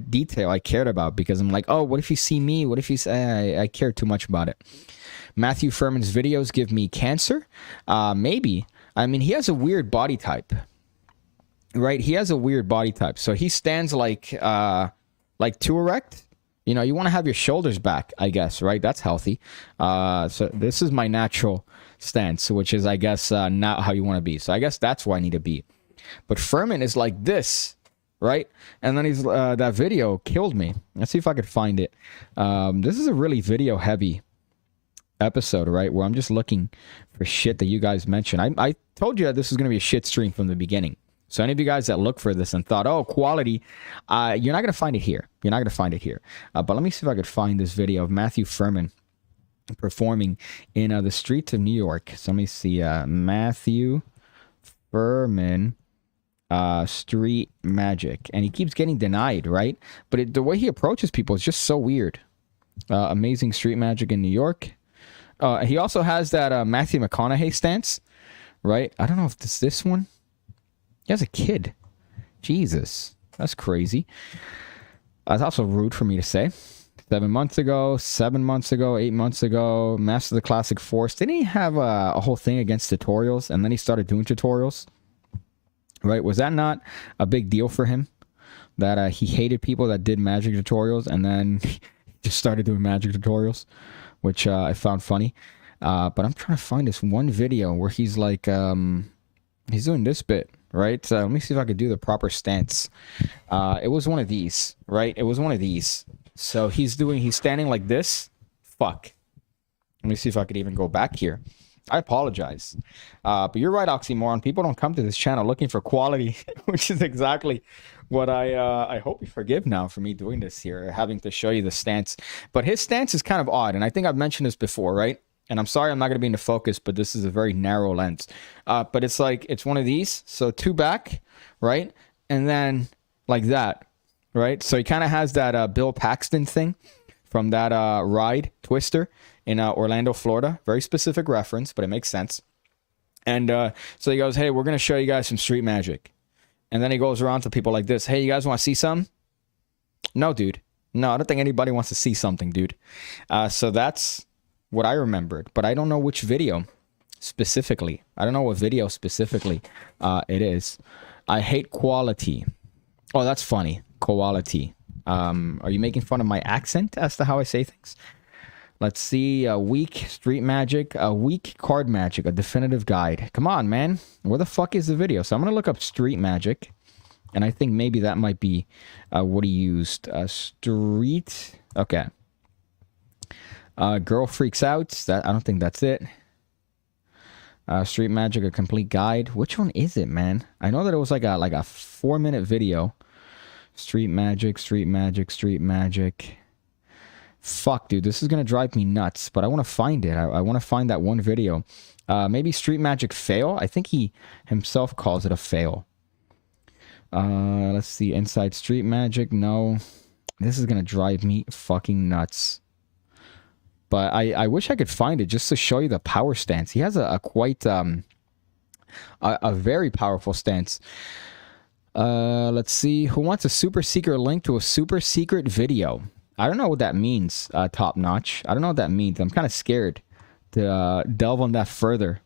detail I cared about, because I'm like, oh, what if you see me? What if you say I care too much about it? Matthew Furman's videos give me cancer? Maybe. I mean, he has a weird body type, right? He has a weird body type. So he stands like too erect. You know, you want to have your shoulders back, I guess, right? That's healthy. So this is my natural stance, which is, I guess, not how you want to be. So I guess that's why I need to be. But Furman is like this, right? And then he's that video killed me. Let's see if I could find it. This is a really video heavy episode, right? Where I'm just looking for shit that you guys mentioned. I told you that this was going to be a shit stream from the beginning. So any of you guys that look for this and thought, oh, quality, you're not going to find it here. You're not going to find it here. But let me see if I could find this video of Matthew Furman performing in the streets of New York. So let me see. Matthew Furman Street magic, and he keeps getting denied, right? But the way he approaches people is just so weird. Amazing street magic in New York. He also has that Matthew McConaughey stance, right? I don't know if it's this one. He has a kid. Jesus, that's crazy. That's also rude for me to say. 7 months ago, 7 months ago, 8 months ago, Master of the Classic Force. Didn't he have a whole thing against tutorials, and then he started doing tutorials? Right? Was that not a big deal for him? That he hated people that did magic tutorials, and then he just started doing magic tutorials, which I found funny. But I'm trying to find this one video where he's like, he's doing this bit, right? Let me see if I could do the proper stance. It was one of these, right? It was one of these. So he's standing like this. Fuck. Let me see if I could even go back here. I apologize. But you're right, Oxymoron. People don't come to this channel looking for quality, which is exactly what I hope you forgive now for me doing this here, having to show you the stance. But his stance is kind of odd, and I think I've mentioned this before, right? And I'm sorry I'm not going to be in the focus, but this is a very narrow lens. But it's like, it's one of these. So 2 back, right? And then like that, right? So he kind of has that Bill Paxton thing from that ride, Twister, in Orlando, Florida. Very specific reference, but it makes sense. And so he goes, hey, we're going to show you guys some street magic. And then he goes around to people like this. Hey, you guys want to see some? No, dude. No, I don't think anybody wants to see something, dude. So that's what I remembered. But I don't know which video specifically. I don't know what video specifically it is. I hate quality. Oh, that's funny. Quality. Are you making fun of my accent as to how I say things? Let's see. Weak street magic. Weak card magic. A definitive guide. Come on, man. Where the fuck is the video? So I'm going to look up street magic. And I think maybe that might be what he used. Street. Okay. Girl freaks out. That I don't think that's it. Street magic, a complete guide. Which one is it, man? I know that it was like a 4-minute video. Street magic, street magic, street magic. Fuck, dude, this is gonna drive me nuts. But I want to find it. I want to find that one video. Maybe street magic fail. I think he himself calls it a fail. Let's see. Inside street magic. No, this is gonna drive me fucking nuts. But I wish I could find it just to show you the power stance. He has a quite a very powerful stance. Let's see. Who wants a super secret link to a super secret video? I don't know what that means, Top Notch. I don't know what that means. I'm kind of scared to delve on that further.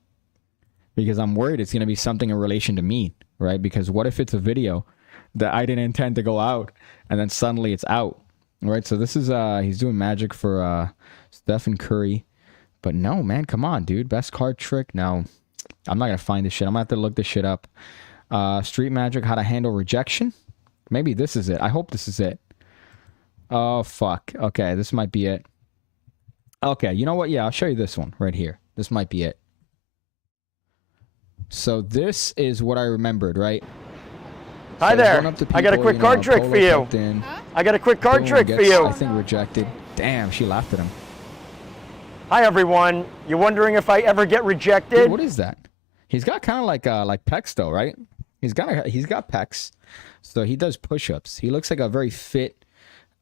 Because I'm worried it's going to be something in relation to me, right? Because what if it's a video that I didn't intend to go out, and then suddenly it's out, right? So this is, he's doing magic for Stephen Curry. But no, man, come on, dude. Best card trick? No. I'm not going to find this shit. I'm going to have to look this shit up. Street magic, how to handle rejection. Maybe this is it. I hope this is it. Oh, fuck. Okay, this might be it. Okay, you know what? Yeah, I'll show you this one right here. This might be it. So this is what I remembered, right? Hi there. I got a quick card trick for you. I got a quick card trick for you. I think rejected. Damn, she laughed at him. Hi, everyone. You're wondering if I ever get rejected? Dude, what is that? He's got kind of like pecs though, right? He's got pecs, so he does push-ups. He looks like a very fit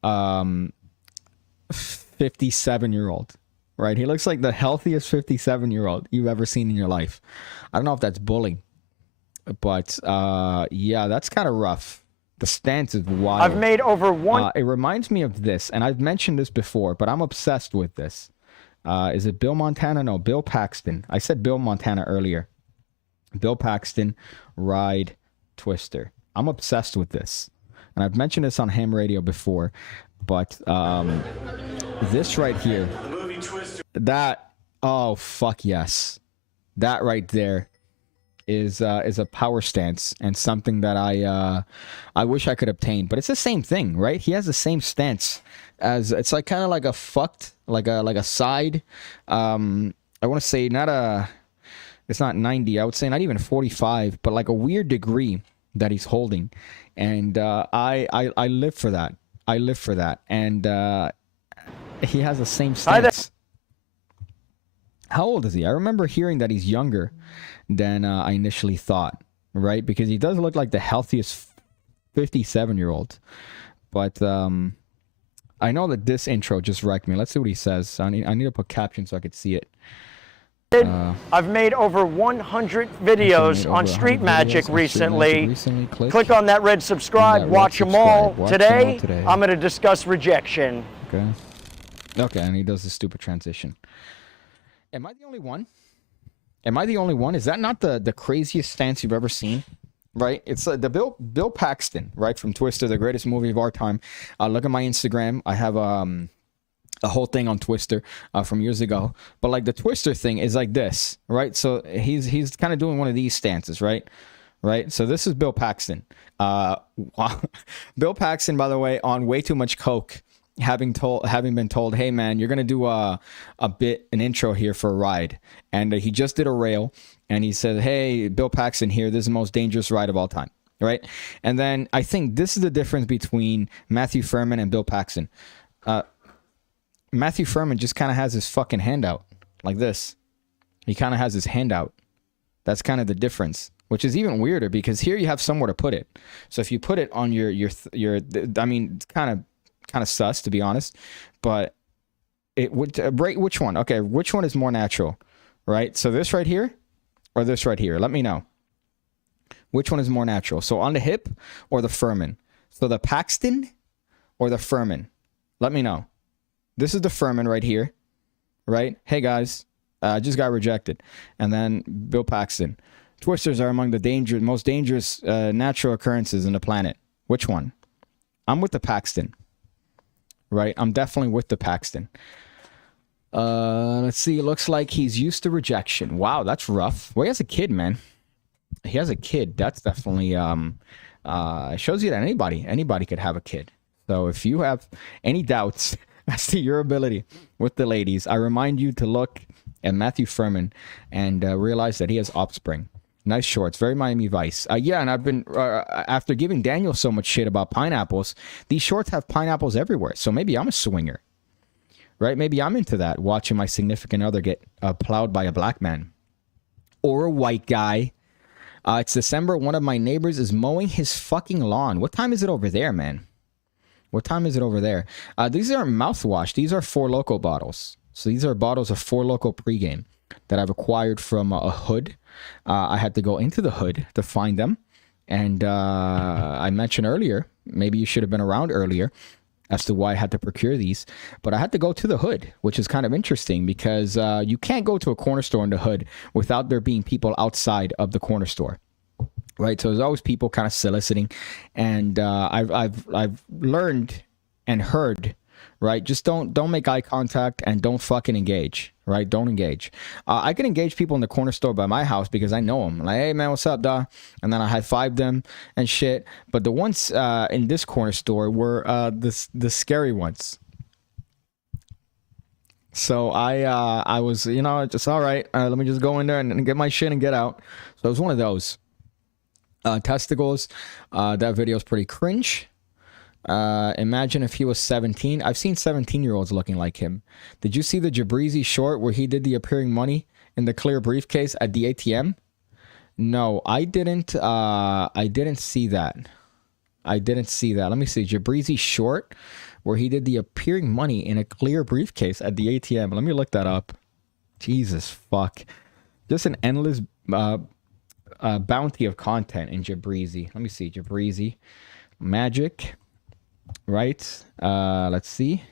57-year-old, right? He looks like the healthiest 57-year-old you've ever seen in your life. I don't know if that's bullying, but yeah, that's kind of rough. The stance is wild. I've made over one. It reminds me of this, and I've mentioned this before, but I'm obsessed with this. Is it Bill Montana? No, Bill Paxton. I said Bill Montana earlier. Bill Paxton, Ride, Twister. I'm obsessed with this. And I've mentioned this on ham radio before, but this right here, the movie Twister. That, oh fuck yes, that right there is a power stance and something that I wish I could obtain. But it's the same thing, right? He has the same stance as, it's like kind of like a fucked, like a side. I want to say not a, it's not 90. I would say not even 45, but like a weird degree that he's holding. And I live for that. I live for that. And he has the same stance. How old is he? I remember hearing that he's younger than I initially thought, right? Because he does look like the healthiest 57-year-old. But I know that this intro just wrecked me. Let's see what he says. I need to put captions so I could see it. I've made over 100 videos on Street Magic recently. Click on that red subscribe, watch them all. Today, I'm going to discuss rejection. Okay. Okay, and he does the stupid transition. Am I the only one? Am I the only one? Is that not the craziest stance you've ever seen? Right? It's the Bill Paxton, right, from Twister, the greatest movie of our time. Look at my Instagram. I have a whole thing on Twister from years ago. But like the Twister thing is like this, right? So he's kind of doing one of these stances, right? Right? So this is Bill Paxton. Bill Paxton, by the way, on way too much coke, having been told, hey man, you're gonna do an intro here for a ride, and he just did a rail, and he said, hey, Bill Paxton here, this is the most dangerous ride of all time, right? And then I think this is the difference between Matthew Furman and Bill Paxton. Matthew Furman just kind of has his fucking hand out like this. He kind of has his hand out. That's kind of the difference, which is even weirder because here you have somewhere to put it. So if you put it on your I mean, it's kind of sus, to be honest, but it would break. Which one? Okay, which one is more natural, right? So this right here or this right here? Let me know. Which one is more natural? So on the hip or the Furman? So the Paxton or the Furman? Let me know. This is the Furman right here, right? Hey guys, just got rejected. And then Bill Paxton. Twisters are among the most dangerous natural occurrences in the planet. Which one? I'm with the Paxton. Right? I'm definitely with the Paxton. Let's see. It looks like he's used to rejection. Wow, that's rough. Well, he has a kid, man. He has a kid. That's definitely shows you that anybody could have a kid. So if you have any doubts as to your ability with the ladies, I remind you to look at Matthew Furman and realize that he has offspring. Nice shorts, very Miami Vice. Yeah, and I've been, after giving Daniel so much shit about pineapples, these shorts have pineapples everywhere. So maybe I'm a swinger, right? Maybe I'm into that, watching my significant other get plowed by a black man or a white guy. It's December. One of my neighbors is mowing his fucking lawn. What time is it over there, man? What time is it over there? These aren't mouthwash. These are Four Loko bottles. So these are bottles of Four Loko pregame that I've acquired from a hood. I had to go into the hood to find them. And I mentioned earlier, maybe you should have been around earlier as to why I had to procure these. But I had to go to the hood, which is kind of interesting because you can't go to a corner store in the hood without there being people outside of the corner store. Right, so there's always people kind of soliciting, and I've learned and heard, right? Just don't make eye contact and don't fucking engage, right? Don't engage. I can engage people in the corner store by my house because I know them. Like, hey man, what's up, dawg? And then I high five them and shit. But the ones in this corner store were the scary ones. So I was, just all right. Let me just go in there and get my shit and get out. So it was one of those. Testicles. That video is pretty cringe. Imagine if he was 17. I've seen 17-year-olds looking like him. Did you see the Jabrizi short where he did the appearing money in the clear briefcase at the ATM? No, I didn't. I didn't see that. I didn't see that. Let me see. Jabrizi short where he did the appearing money in a clear briefcase at the ATM. Let me look that up. Jesus fuck. Just an endless bounty of content in Jabrizi. Let me see. Jabrizi. Magic. Right. Let's see.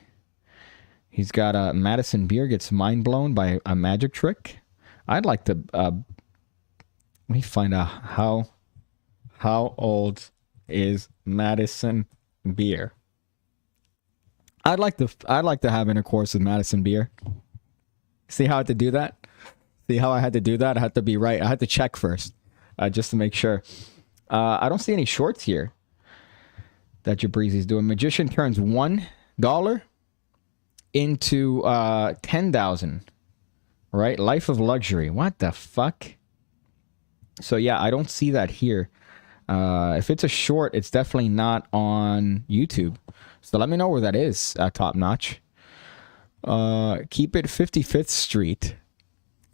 He's got Madison Beer gets mind blown by a magic trick. I'd like to let me find out how old is Madison Beer. I'd like to have intercourse with Madison Beer. See how I had to do that? See how I had to do that? I had to be right. I had to check first, just to make sure. I don't see any shorts here that Jabrizi's doing. Magician turns $1 into 10,000. Right? Life of luxury. What the fuck? So yeah, I don't see that here. If it's a short, it's definitely not on YouTube. So let me know where that is. Top notch. Keep it 55th Street.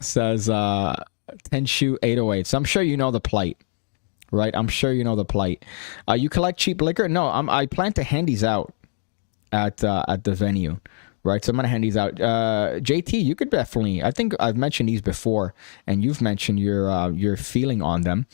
Says 10 shoe 808. So I'm sure you know the plight. right? I'm sure you know the plight. You collect cheap liquor? No, I plan to hand these out at the venue, right? So I'm gonna hand these out. JT, you could definitely. I think I've mentioned these before, and you've mentioned your feeling on them.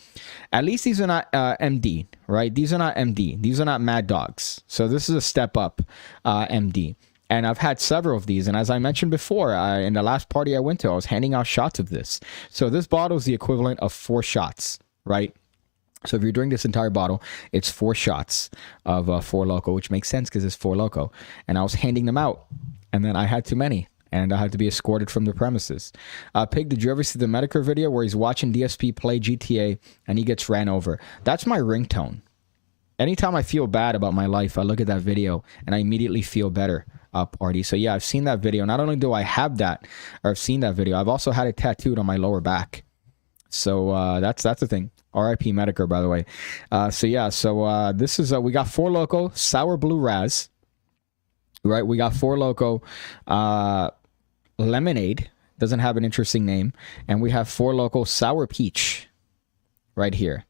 At least these are not MD, right? These are not MD. These are not Mad Dogs. So this is a step up MD. And I've had several of these. And as I mentioned before, in the last party I went to, I was handing out shots of this. So this bottle is the equivalent of 4 shots, right? So if you're drinking this entire bottle, it's 4 shots of Four Loko, which makes sense because it's Four Loko. And I was handing them out. And then I had too many. And I had to be escorted from the premises. Pig, did you ever see the Medicare video where he's watching DSP play GTA and he gets ran over? That's my ringtone. Anytime I feel bad about my life, I look at that video and I immediately feel better. Party. So yeah, I've seen that video. Not only do I have that, or I've seen that video, I've also had it tattooed on my lower back. So that's the thing. R.I.P. Medicare, by the way. So yeah, so this is we got Four Loko Sour Blue Raz. Right, we got Four Loko Lemonade. Doesn't have an interesting name, and we have Four Loko Sour Peach. Right here.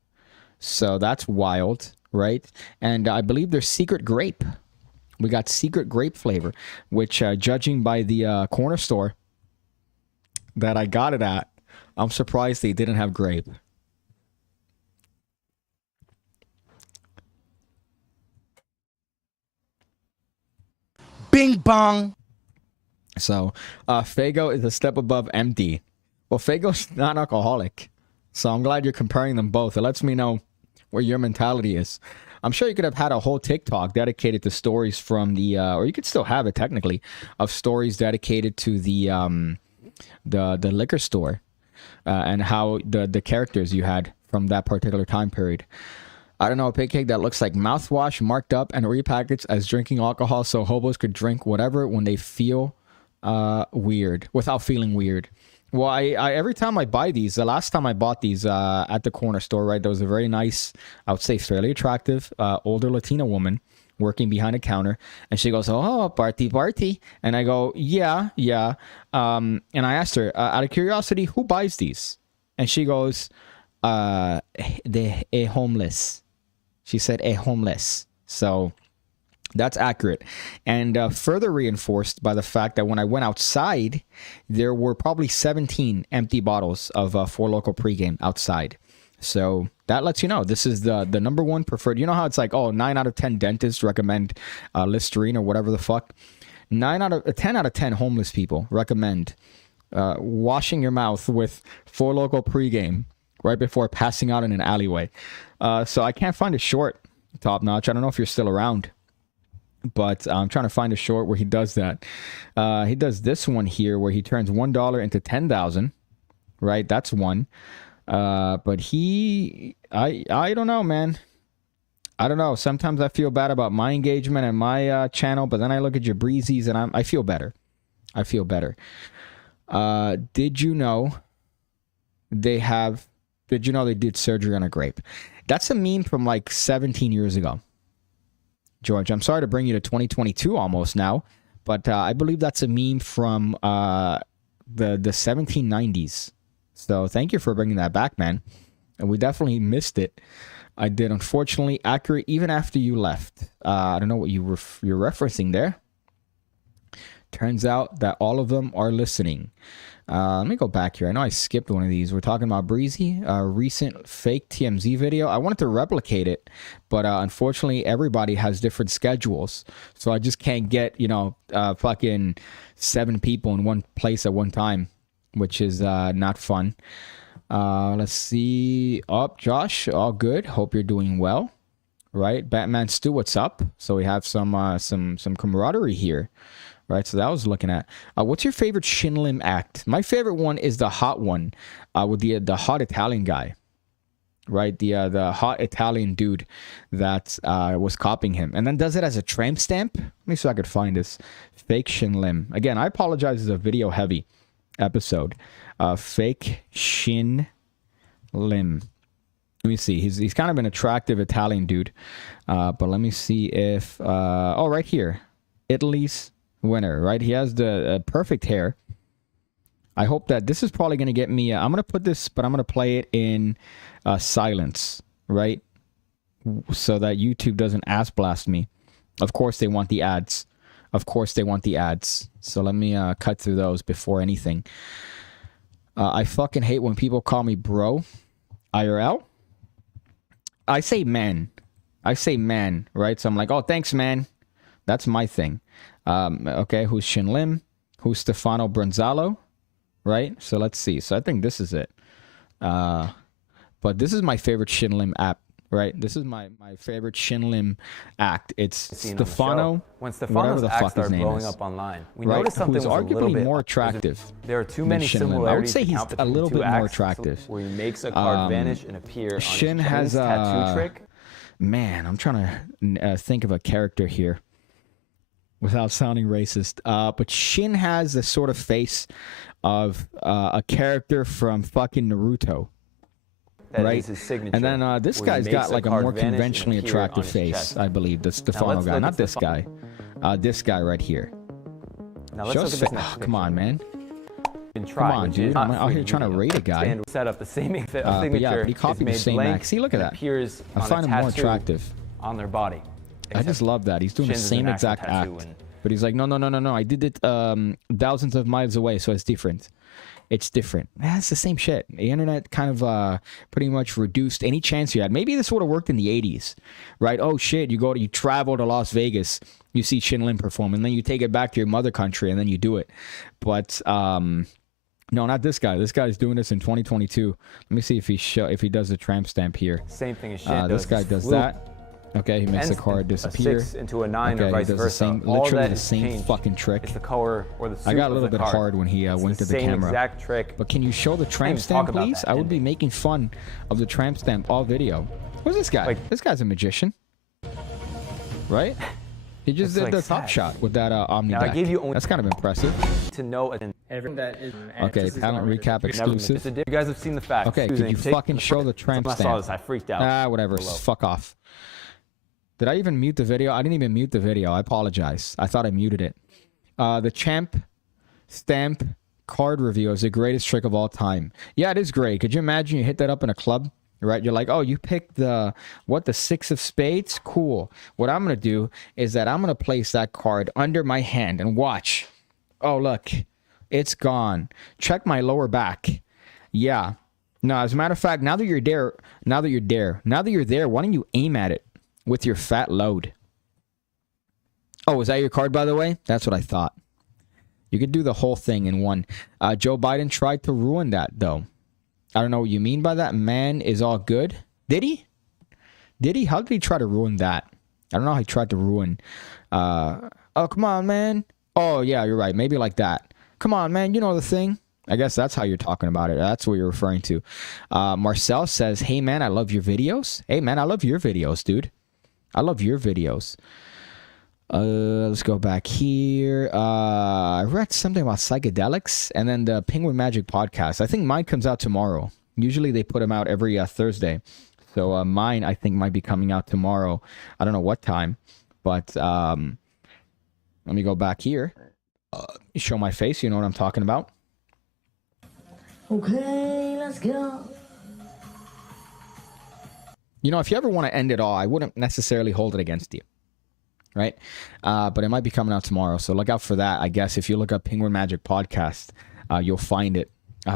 So that's wild, right? And I believe there's Secret Grape. We got Secret Grape flavor, which judging by the corner store that I got it at, I'm surprised they didn't have grape. Bing bong. So Fago is a step above MD. Well, Fago's not alcoholic. So I'm glad you're comparing them both. It lets me know where your mentality is. I'm sure you could have had a whole TikTok dedicated to stories from the, or you could still have it technically, of stories dedicated to the liquor store and how the characters you had from that particular time period. I don't know, a PigCake that looks like mouthwash marked up and repackaged as drinking alcohol so hobos could drink whatever when they feel weird without feeling weird. Well, I every time I buy these, the last time I bought these at the corner store, right, there was a very nice, I would say fairly attractive, older Latina woman working behind a counter. And she goes, oh, party. And I go, yeah. And I asked her, out of curiosity, who buys these? And she goes, a homeless. She said a homeless. So that's accurate. And further reinforced by the fact that when I went outside, there were probably 17 empty bottles of Four Loko pregame outside. So that lets you know this is the number one preferred. You know how it's like, oh, 9 out of 10 dentists recommend Listerine or whatever the fuck. 10 out of 10 homeless people recommend washing your mouth with Four Loko pregame right before passing out in an alleyway. So I can't find a short, Top Notch. I don't know if you're still around. But I'm trying to find a short where he does that. He does this one here where he turns $1 into 10,000. Right? That's one. But I don't know, man. I don't know. Sometimes I feel bad about my engagement and my channel, but then I look at your breezies and I feel better. I feel better. Did you know they did surgery on a grape? That's a meme from like 17 years ago. George, I'm sorry to bring you to 2022 almost now, but I believe that's a meme from the 1790s. So thank you for bringing that back, man. And we definitely missed it. I did, unfortunately, accurate even after you left. I don't know what you're referencing there. Turns out that all of them are listening. Let me go back here. I know I skipped one of these. We're talking about Breezy, a recent fake TMZ video. I wanted to replicate it, but unfortunately, everybody has different schedules. So I just can't get, fucking 7 people in one place at one time, which is not fun. Let's see. Josh, all good. Hope you're doing well. Right? Batman Stu, what's up? So we have some camaraderie here. Right, so that I was looking at. What's your favorite Shin Lim act? My favorite one is the hot one with the hot Italian guy. Right, the hot Italian dude that was copying him. And then does it as a tramp stamp. Let me see if I could find this. Fake Shin Lim. Again, I apologize, it's a video heavy episode. Fake Shin Lim. Let me see. He's kind of an attractive Italian dude. But let me see if... right here. Italy's winner, right? He has the perfect hair. I hope that this is probably going to get me... I'm going to put this, but I'm going to play it in silence. right? So that YouTube doesn't ass blast me. Of course they want the ads. Of course they want the ads. So let me cut through those before anything. I fucking hate when people call me bro. IRL? I say man. I say man, right? So I'm like, oh, thanks, man. That's my thing. Okay, who's Shin Lim? Who's Stefano Bronzalo? Right? So let's see. So I think this is it. But this is my favorite Shin Lim app, right? This is my favorite Shin Lim act. It's Stefano. When Stefano's acts start blowing up online, we noticed something was arguably a little bit more attractive. There are too many similarities. I would say he's a little bit more attractive. Where he makes a card vanish and appear on Shin his has a tattoo trick. Man, I'm trying to think of a character here without sounding racist. But Shin has the sort of face of a character from fucking Naruto. That right? is his signature. And then this guy's got like a more conventionally attractive face, I believe. The Stefano guy, not this guy. This guy right here. Now let's look at this next come on, man. Come on, dude. I'm out here trying to rate a guy. Set up the same signature. But yeah, but he copied the same act. See, look at that. I find him more attractive. On their body. I just love that. He's doing the same exact act. But he's like, no. I did it thousands of miles away, so it's different. It's different. It's the same shit. The internet kind of pretty much reduced any chance you had. Maybe this would have worked in the 80s, right? Oh shit, you travel to Las Vegas, you see Shin Lim perform, and then you take it back to your mother country, and then you do it. But no, not this guy. This guy's doing this in 2022. Let me see if he does the tramp stamp here. Same thing as Shin. This guy does that. Okay, he makes the card disappear. A 6 into a 9 or vice versa. Literally the same fucking trick. It's the color or the suit. I got a little of the bit card. hard when he went to the same camera. Exact trick. But can you show the tramp stamp, please? I would be making fun of the tramp stamp all video. Who's this guy? This guy's a magician, right? He just did the top shot with that Omni deck. That's kind of impressive. To know everything that is okay, talent recap exclusive. You guys have seen the facts. Okay, could you fucking show the tramp stamp? I saw this, I freaked out. Whatever. Fuck off. Did I even mute the video? I didn't even mute the video. I apologize. I thought I muted it. The champ stamp card review is the greatest trick of all time. Yeah, it is great. Could you imagine you hit that up in a club? Right? You're like, oh, you picked the 6 of spades? Cool. What I'm going to do is that I'm going to place that card under my hand and watch. Oh, look. It's gone. Check my lower back. Yeah. No, as a matter of fact, now that you're there, why don't you aim at it with your fat load? Oh, was that your card, by the way? That's what I thought. You could do the whole thing in one. Joe Biden tried to ruin that, though. I don't know what you mean by that. Man is all good. Did he? How did he try to ruin that? I don't know how he tried to ruin. Oh, come on, man. Oh, yeah, you're right. Maybe like that. Come on, man. You know the thing. I guess that's how you're talking about it. That's what you're referring to. Marcel says, hey, man, I love your videos. Hey, man, I love your videos, dude. I love your videos. Let's go back here. I read something about psychedelics and then the Penguin Magic podcast. I think mine comes out tomorrow. Usually they put them out every Thursday. So mine, I think, might be coming out tomorrow. I don't know what time. But let me go back here. Show my face. You know what I'm talking about. Okay, let's go. You know, if you ever want to end it all, I wouldn't necessarily hold it against you. Right? But it might be coming out tomorrow. So look out for that, I guess. If you look up Penguin Magic Podcast, you'll find it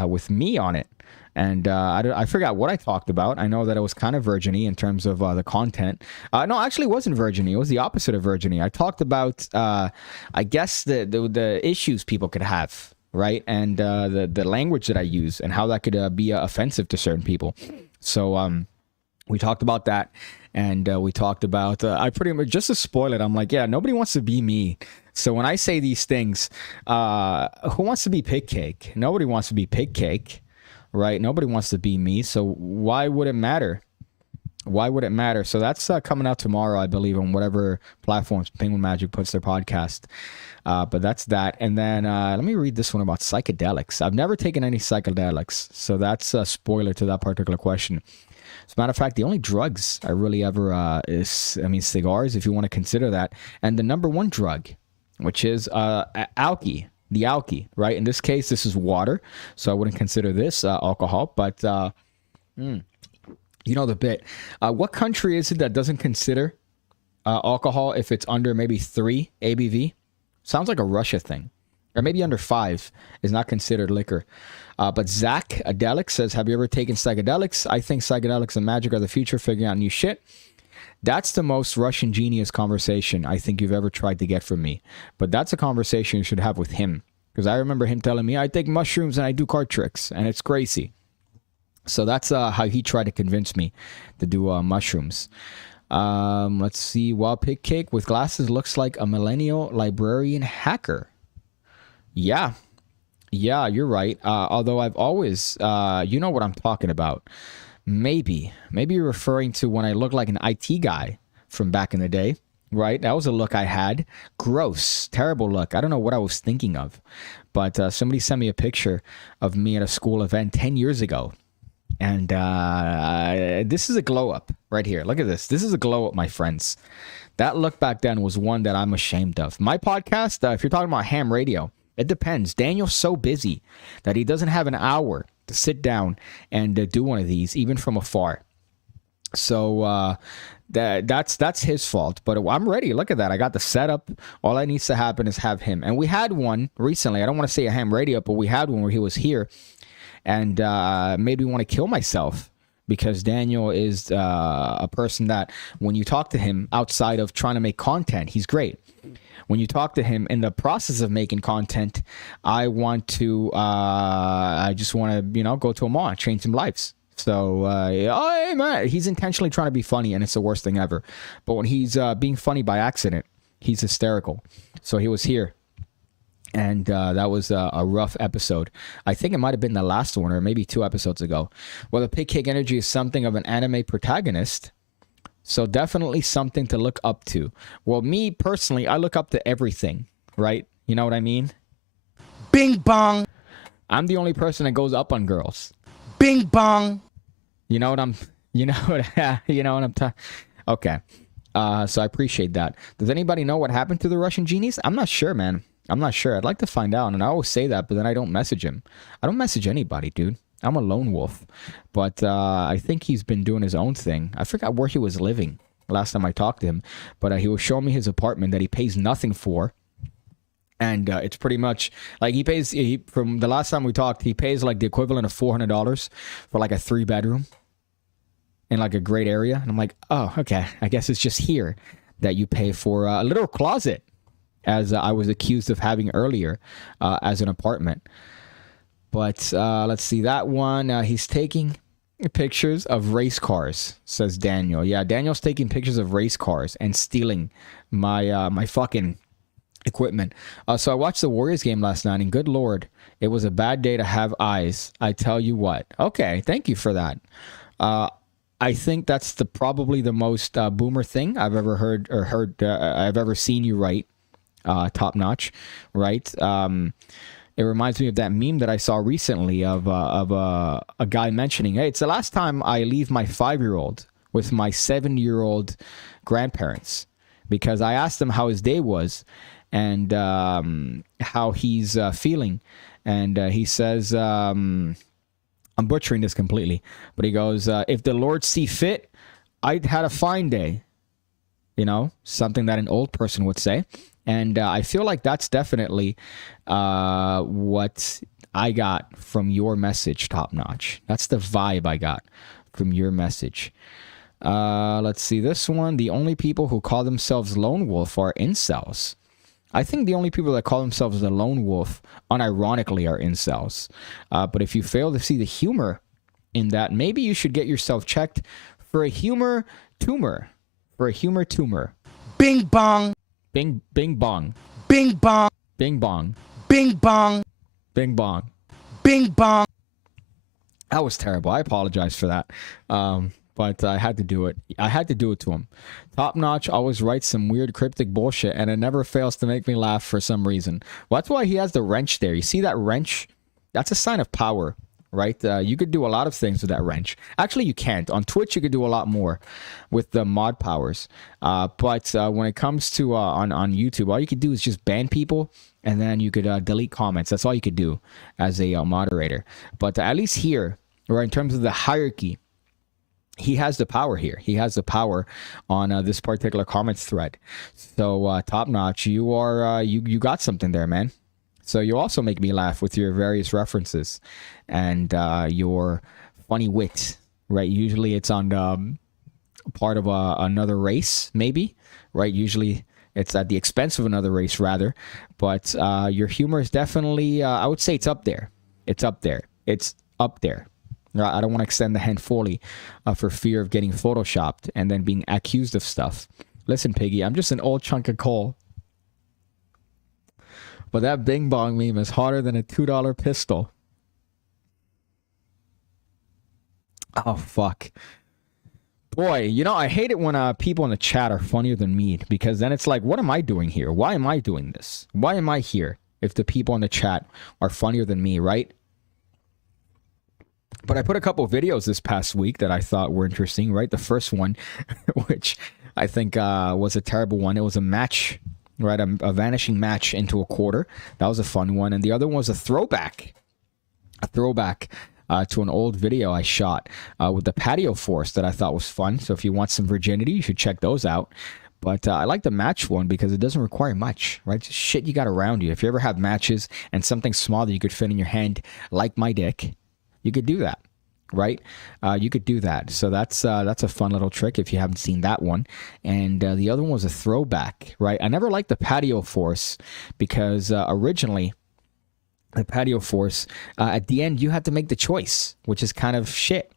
with me on it. And I forgot what I talked about. I know that it was kind of virgin-y in terms of the content. No, actually, it wasn't virgin-y. It was the opposite of virgin-y. I talked about, I guess, the issues people could have, right? And the language that I use and how that could be offensive to certain people. So we talked about that. And we talked about, I pretty much, just to spoil it, I'm like, yeah, nobody wants to be me. So when I say these things, who wants to be PigCake? Nobody wants to be PigCake, right? Nobody wants to be me. So why would it matter? Why would it matter? So that's coming out tomorrow, I believe, on whatever platforms Penguin Magic puts their podcast. But that's that. And then let me read this one about psychedelics. I've never taken any psychedelics. So that's a spoiler to that particular question. As a matter of fact, the only drugs I really ever is, cigars, if you want to consider that. And the number one drug, which is alky, the alky, right? In this case, this is water. So I wouldn't consider this alcohol. But You know the bit. What country is it that doesn't consider alcohol if it's under maybe 3 ABV? Sounds like a Russia thing. Or maybe under 5 is not considered liquor. But Zach Adelic says, have you ever taken psychedelics? I think psychedelics and magic are the future, figuring out new shit. That's the most Russian genius conversation I think you've ever tried to get from me. But that's a conversation you should have with him. Because I remember him telling me, I take mushrooms and I do card tricks. And it's crazy. So that's how he tried to convince me to do mushrooms. Let's see. Wild Pig Cake with glasses looks like a millennial librarian hacker. Yeah, you're right. Although I've always, you know what I'm talking about. Maybe you're referring to when I looked like an IT guy from back in the day, right? That was a look I had. Gross, terrible look. I don't know what I was thinking of. But somebody sent me a picture of me at a school event 10 years ago. And this is a glow up right here. Look at this. This is a glow up, my friends. That look back then was one that I'm ashamed of. My podcast, if you're talking about ham radio, it depends. Daniel's so busy that he doesn't have an hour to sit down and do one of these, even from afar. So that's his fault. But I'm ready. Look at that. I got the setup. All that needs to happen is have him. And we had one recently. I don't want to say a ham radio, but we had one where he was here. And made me want to kill myself because Daniel is a person that when you talk to him outside of trying to make content, he's great. When you talk to him in the process of making content, I just want to, go to a mall and change some lives. So, hey, man, he's intentionally trying to be funny, and it's the worst thing ever. But when he's being funny by accident, he's hysterical. So he was here. And that was a rough episode. I think it might have been the last one or maybe 2 episodes ago. Well, the PigCake Energy is something of an anime protagonist. So definitely something to look up to. Well, me personally, I look up to everything, right? You know what I mean? Bing bong. I'm the only person that goes up on girls. Bing bong. Okay. So I appreciate that. Does anybody know what happened to the Russian genies? I'm not sure, man. I'm not sure. I'd like to find out. And I always say that, but then I don't message him. I don't message anybody, dude. I'm a lone wolf. But I think he's been doing his own thing. I forgot where he was living last time I talked to him. But he was showing me his apartment that he pays nothing for. And it's pretty much like from the last time we talked, he pays like the equivalent of $400 for like a 3-bedroom in like a great area. And I'm like, oh, okay. I guess it's just here that you pay for a little closet, as I was accused of having earlier as an apartment. But let's see that one. He's taking pictures of race cars, says Daniel. Yeah, Daniel's taking pictures of race cars and stealing my my fucking equipment. So I watched the Warriors game last night, and good Lord, it was a bad day to have eyes. I tell you what. Okay, thank you for that. I think that's probably the most boomer thing I've ever heard I've ever seen you write. Top notch, right? It reminds me of that meme that I saw recently of a guy mentioning, hey, it's the last time I leave my 5-year-old with my 7-year-old grandparents, because I asked him how his day was and how he's feeling. And he says, I'm butchering this completely, but he goes, if the Lord see fit, I'd had a fine day. Something that an old person would say. And I feel like that's definitely what I got from your message, Top Notch. That's the vibe I got from your message. Let's see this one. The only people who call themselves lone wolf are incels. I think the only people that call themselves the lone wolf unironically are incels. But if you fail to see the humor in that, maybe you should get yourself checked for a humor tumor. Bing bong. Bing bong. Bing bong. Bing bong. Bing bong. Bing bong. Bing bong. That was terrible. I apologize for that. But I had to do it. I had to do it to him. Top Notch always writes some weird cryptic bullshit, and it never fails to make me laugh for some reason. Well, that's why he has the wrench there. You see that wrench? That's a sign of power, right? You could do a lot of things with that wrench. Actually, you can't. On Twitch, you could do a lot more with the mod powers. But when it comes to on YouTube, all you could do is just ban people, and then you could delete comments. That's all you could do as a moderator. But at least here, or in terms of the hierarchy, he has the power here. He has the power on this particular comments thread. So top notch, you are you got something there, man. So you also make me laugh with your various references and your funny wit, right? Usually it's on part of another race, maybe, right? Usually it's at the expense of another race, rather. But your humor is definitely, I would say, it's up there. It's up there. It's up there. I don't want to extend the hand fully for fear of getting photoshopped and then being accused of stuff. Listen, Piggy, I'm just an old chunk of coal. But that Bing Bong meme is hotter than a $2 pistol. Oh, fuck. Boy, you know, I hate it when people in the chat are funnier than me, because then it's like, what am I doing here? Why am I doing this? Why am I here if the people in the chat are funnier than me, right? But I put a couple of videos this past week that I thought were interesting, right? The first one, which I think was a terrible one. It was a match, right? A vanishing match into a quarter. That was a fun one. And the other one was a throwback. To an old video I shot with the patio force that I thought was fun. So if you want some virginity, you should check those out. But I like the match one because it doesn't require much, right? Just shit you got around you. If you ever have matches and something small that you could fit in your hand, like my dick, you could do that, right? You could do that. So that's a fun little trick if you haven't seen that one. And the other one was a throwback, right? I never liked the patio force because originally the patio force, at the end, you had to make the choice, which is kind of shit.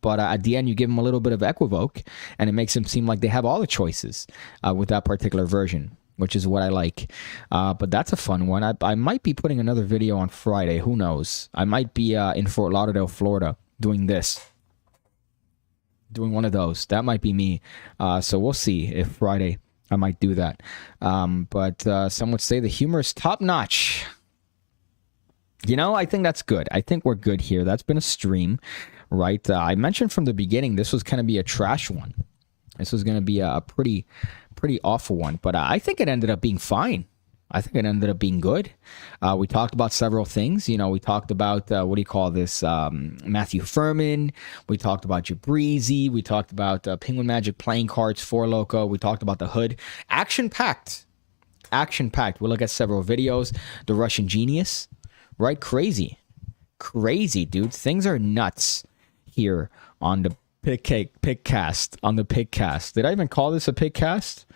But at the end, you give them a little bit of equivoke, and it makes them seem like they have all the choices with that particular version, which is what I like. But that's a fun one. I might be putting another video on Friday. Who knows? I might be in Fort Lauderdale, Florida, doing this. Doing one of those. That might be me. So we'll see if Friday I might do that. But some would say the humor is top-notch. You know, I think that's good. I think we're good here. That's been a stream, right? I mentioned from the beginning this was going to be a trash one. This was going to be a pretty awful one. But I think it ended up being fine. I think it ended up being good. We talked about several things. You know, we talked about, what do you call this, Matthew Furman. We talked about Jabrizi. We talked about Penguin Magic playing cards, Four Loco. We talked about the hood. Action-packed. Action-packed. We'll look at several videos. The Russian Genius. Right? Crazy, dude. Things are nuts here on the PigCast, on the PigCast. Did I even call this a PigCast?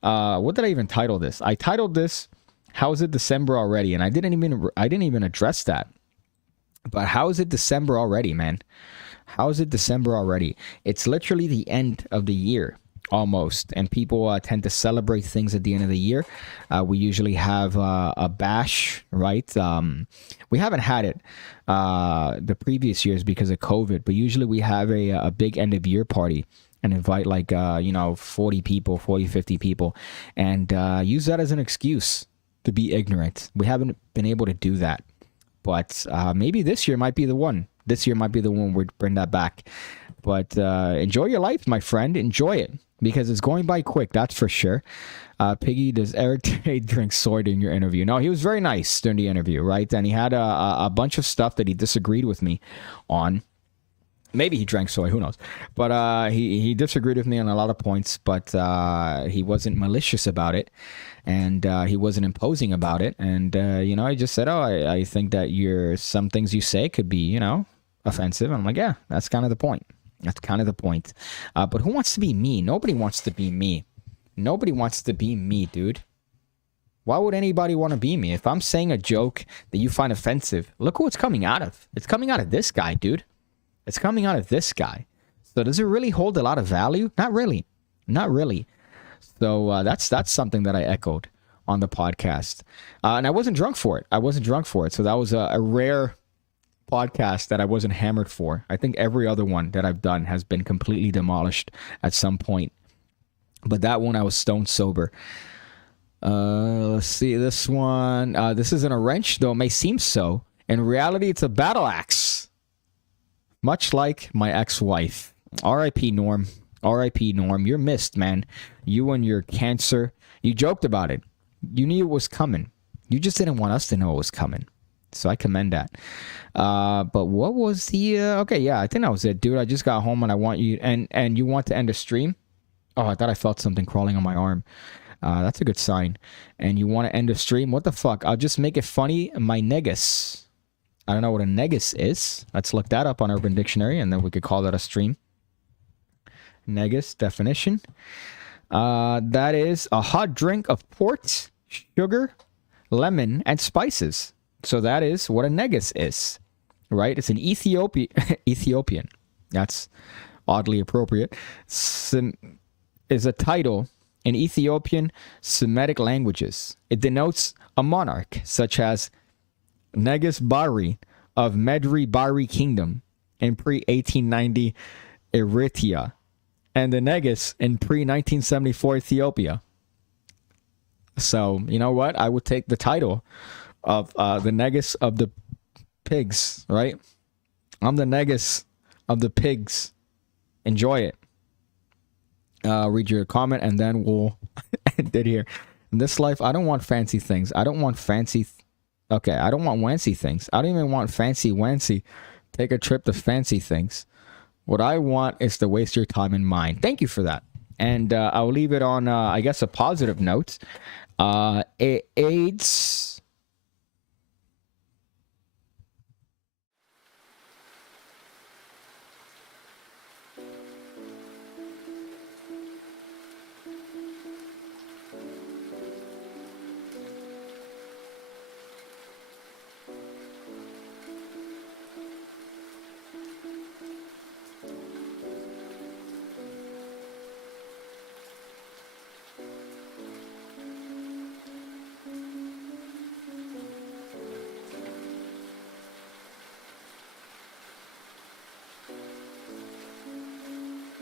What did I even title this? I titled this, "How is it December already?" And I didn't even address that. But how is it December already, man? How is it December already? It's literally the end of the year. Almost, and people tend to celebrate things at the end of the year. We usually have a bash, right? We haven't had it the previous years because of COVID, but usually we have a big end of year party and invite 40 people, 40, 50 people, and use that as an excuse to be ignorant. We haven't been able to do that, but maybe this year might be the one. This year might be the one we bring that back. But enjoy your life, my friend. Enjoy it. Because it's going by quick, that's for sure. Piggy, does Eric J drink soy during your interview? No, he was very nice during the interview, right? And he had a bunch of stuff that he disagreed with me on. Maybe he drank soy, who knows? But he disagreed with me on a lot of points, but he wasn't malicious about it. And he wasn't imposing about it. And, I just said, I think that some things you say could be, offensive. And I'm like, yeah, that's kind of the point. That's kind of the point. But who wants to be me? Nobody wants to be me. Nobody wants to be me, dude. Why would anybody want to be me? If I'm saying a joke that you find offensive, look who it's coming out of. It's coming out of this guy, dude. It's coming out of this guy. So does it really hold a lot of value? Not really. Not really. So that's something that I echoed on the podcast. And I wasn't drunk for it. So that was a rare podcast that I wasn't hammered for. I think every other one that I've done has been completely demolished at some point. But that one I was stone sober. Let's see this one. This isn't a wrench, though it may seem so. In reality, it's a battle axe. Much like my ex-wife. R.I.P. Norm. R.I.P. Norm. You're missed, man. You and your cancer. You joked about it. You knew it was coming. You just didn't want us to know it was coming. So I commend that. But what was the okay, yeah, I think that was it, dude. I just got home and I want you and you want to end a stream. Oh, I thought I felt something crawling on my arm. That's a good sign. And you want to end a stream? What the fuck? I'll just make it funny. My negus. I don't know what a negus is. Let's look that up on Urban Dictionary, and then we could call that a stream. Negus definition. That is a hot drink of port, sugar, lemon, and spices. So that is what a negus is, right? It's an Ethiopian. That's oddly appropriate. Is a title in Ethiopian Semitic languages. It denotes a monarch, such as Negus Bari of Medri Bari Kingdom in pre-1890 Eritrea, and the Negus in pre-1974 Ethiopia. So, you know what? I would take the title of the Negus of the pigs, right? I'm the Negus of the pigs. Enjoy it. Read your comment, and then we'll end it here. In this life, I don't want fancy things. I don't want fancy... Okay, I don't want wancy things. I don't even want fancy wancy. Take a trip to fancy things. What I want is to waste your time and mine. Thank you for that. And I'll leave it on, I guess, a positive note. AIDS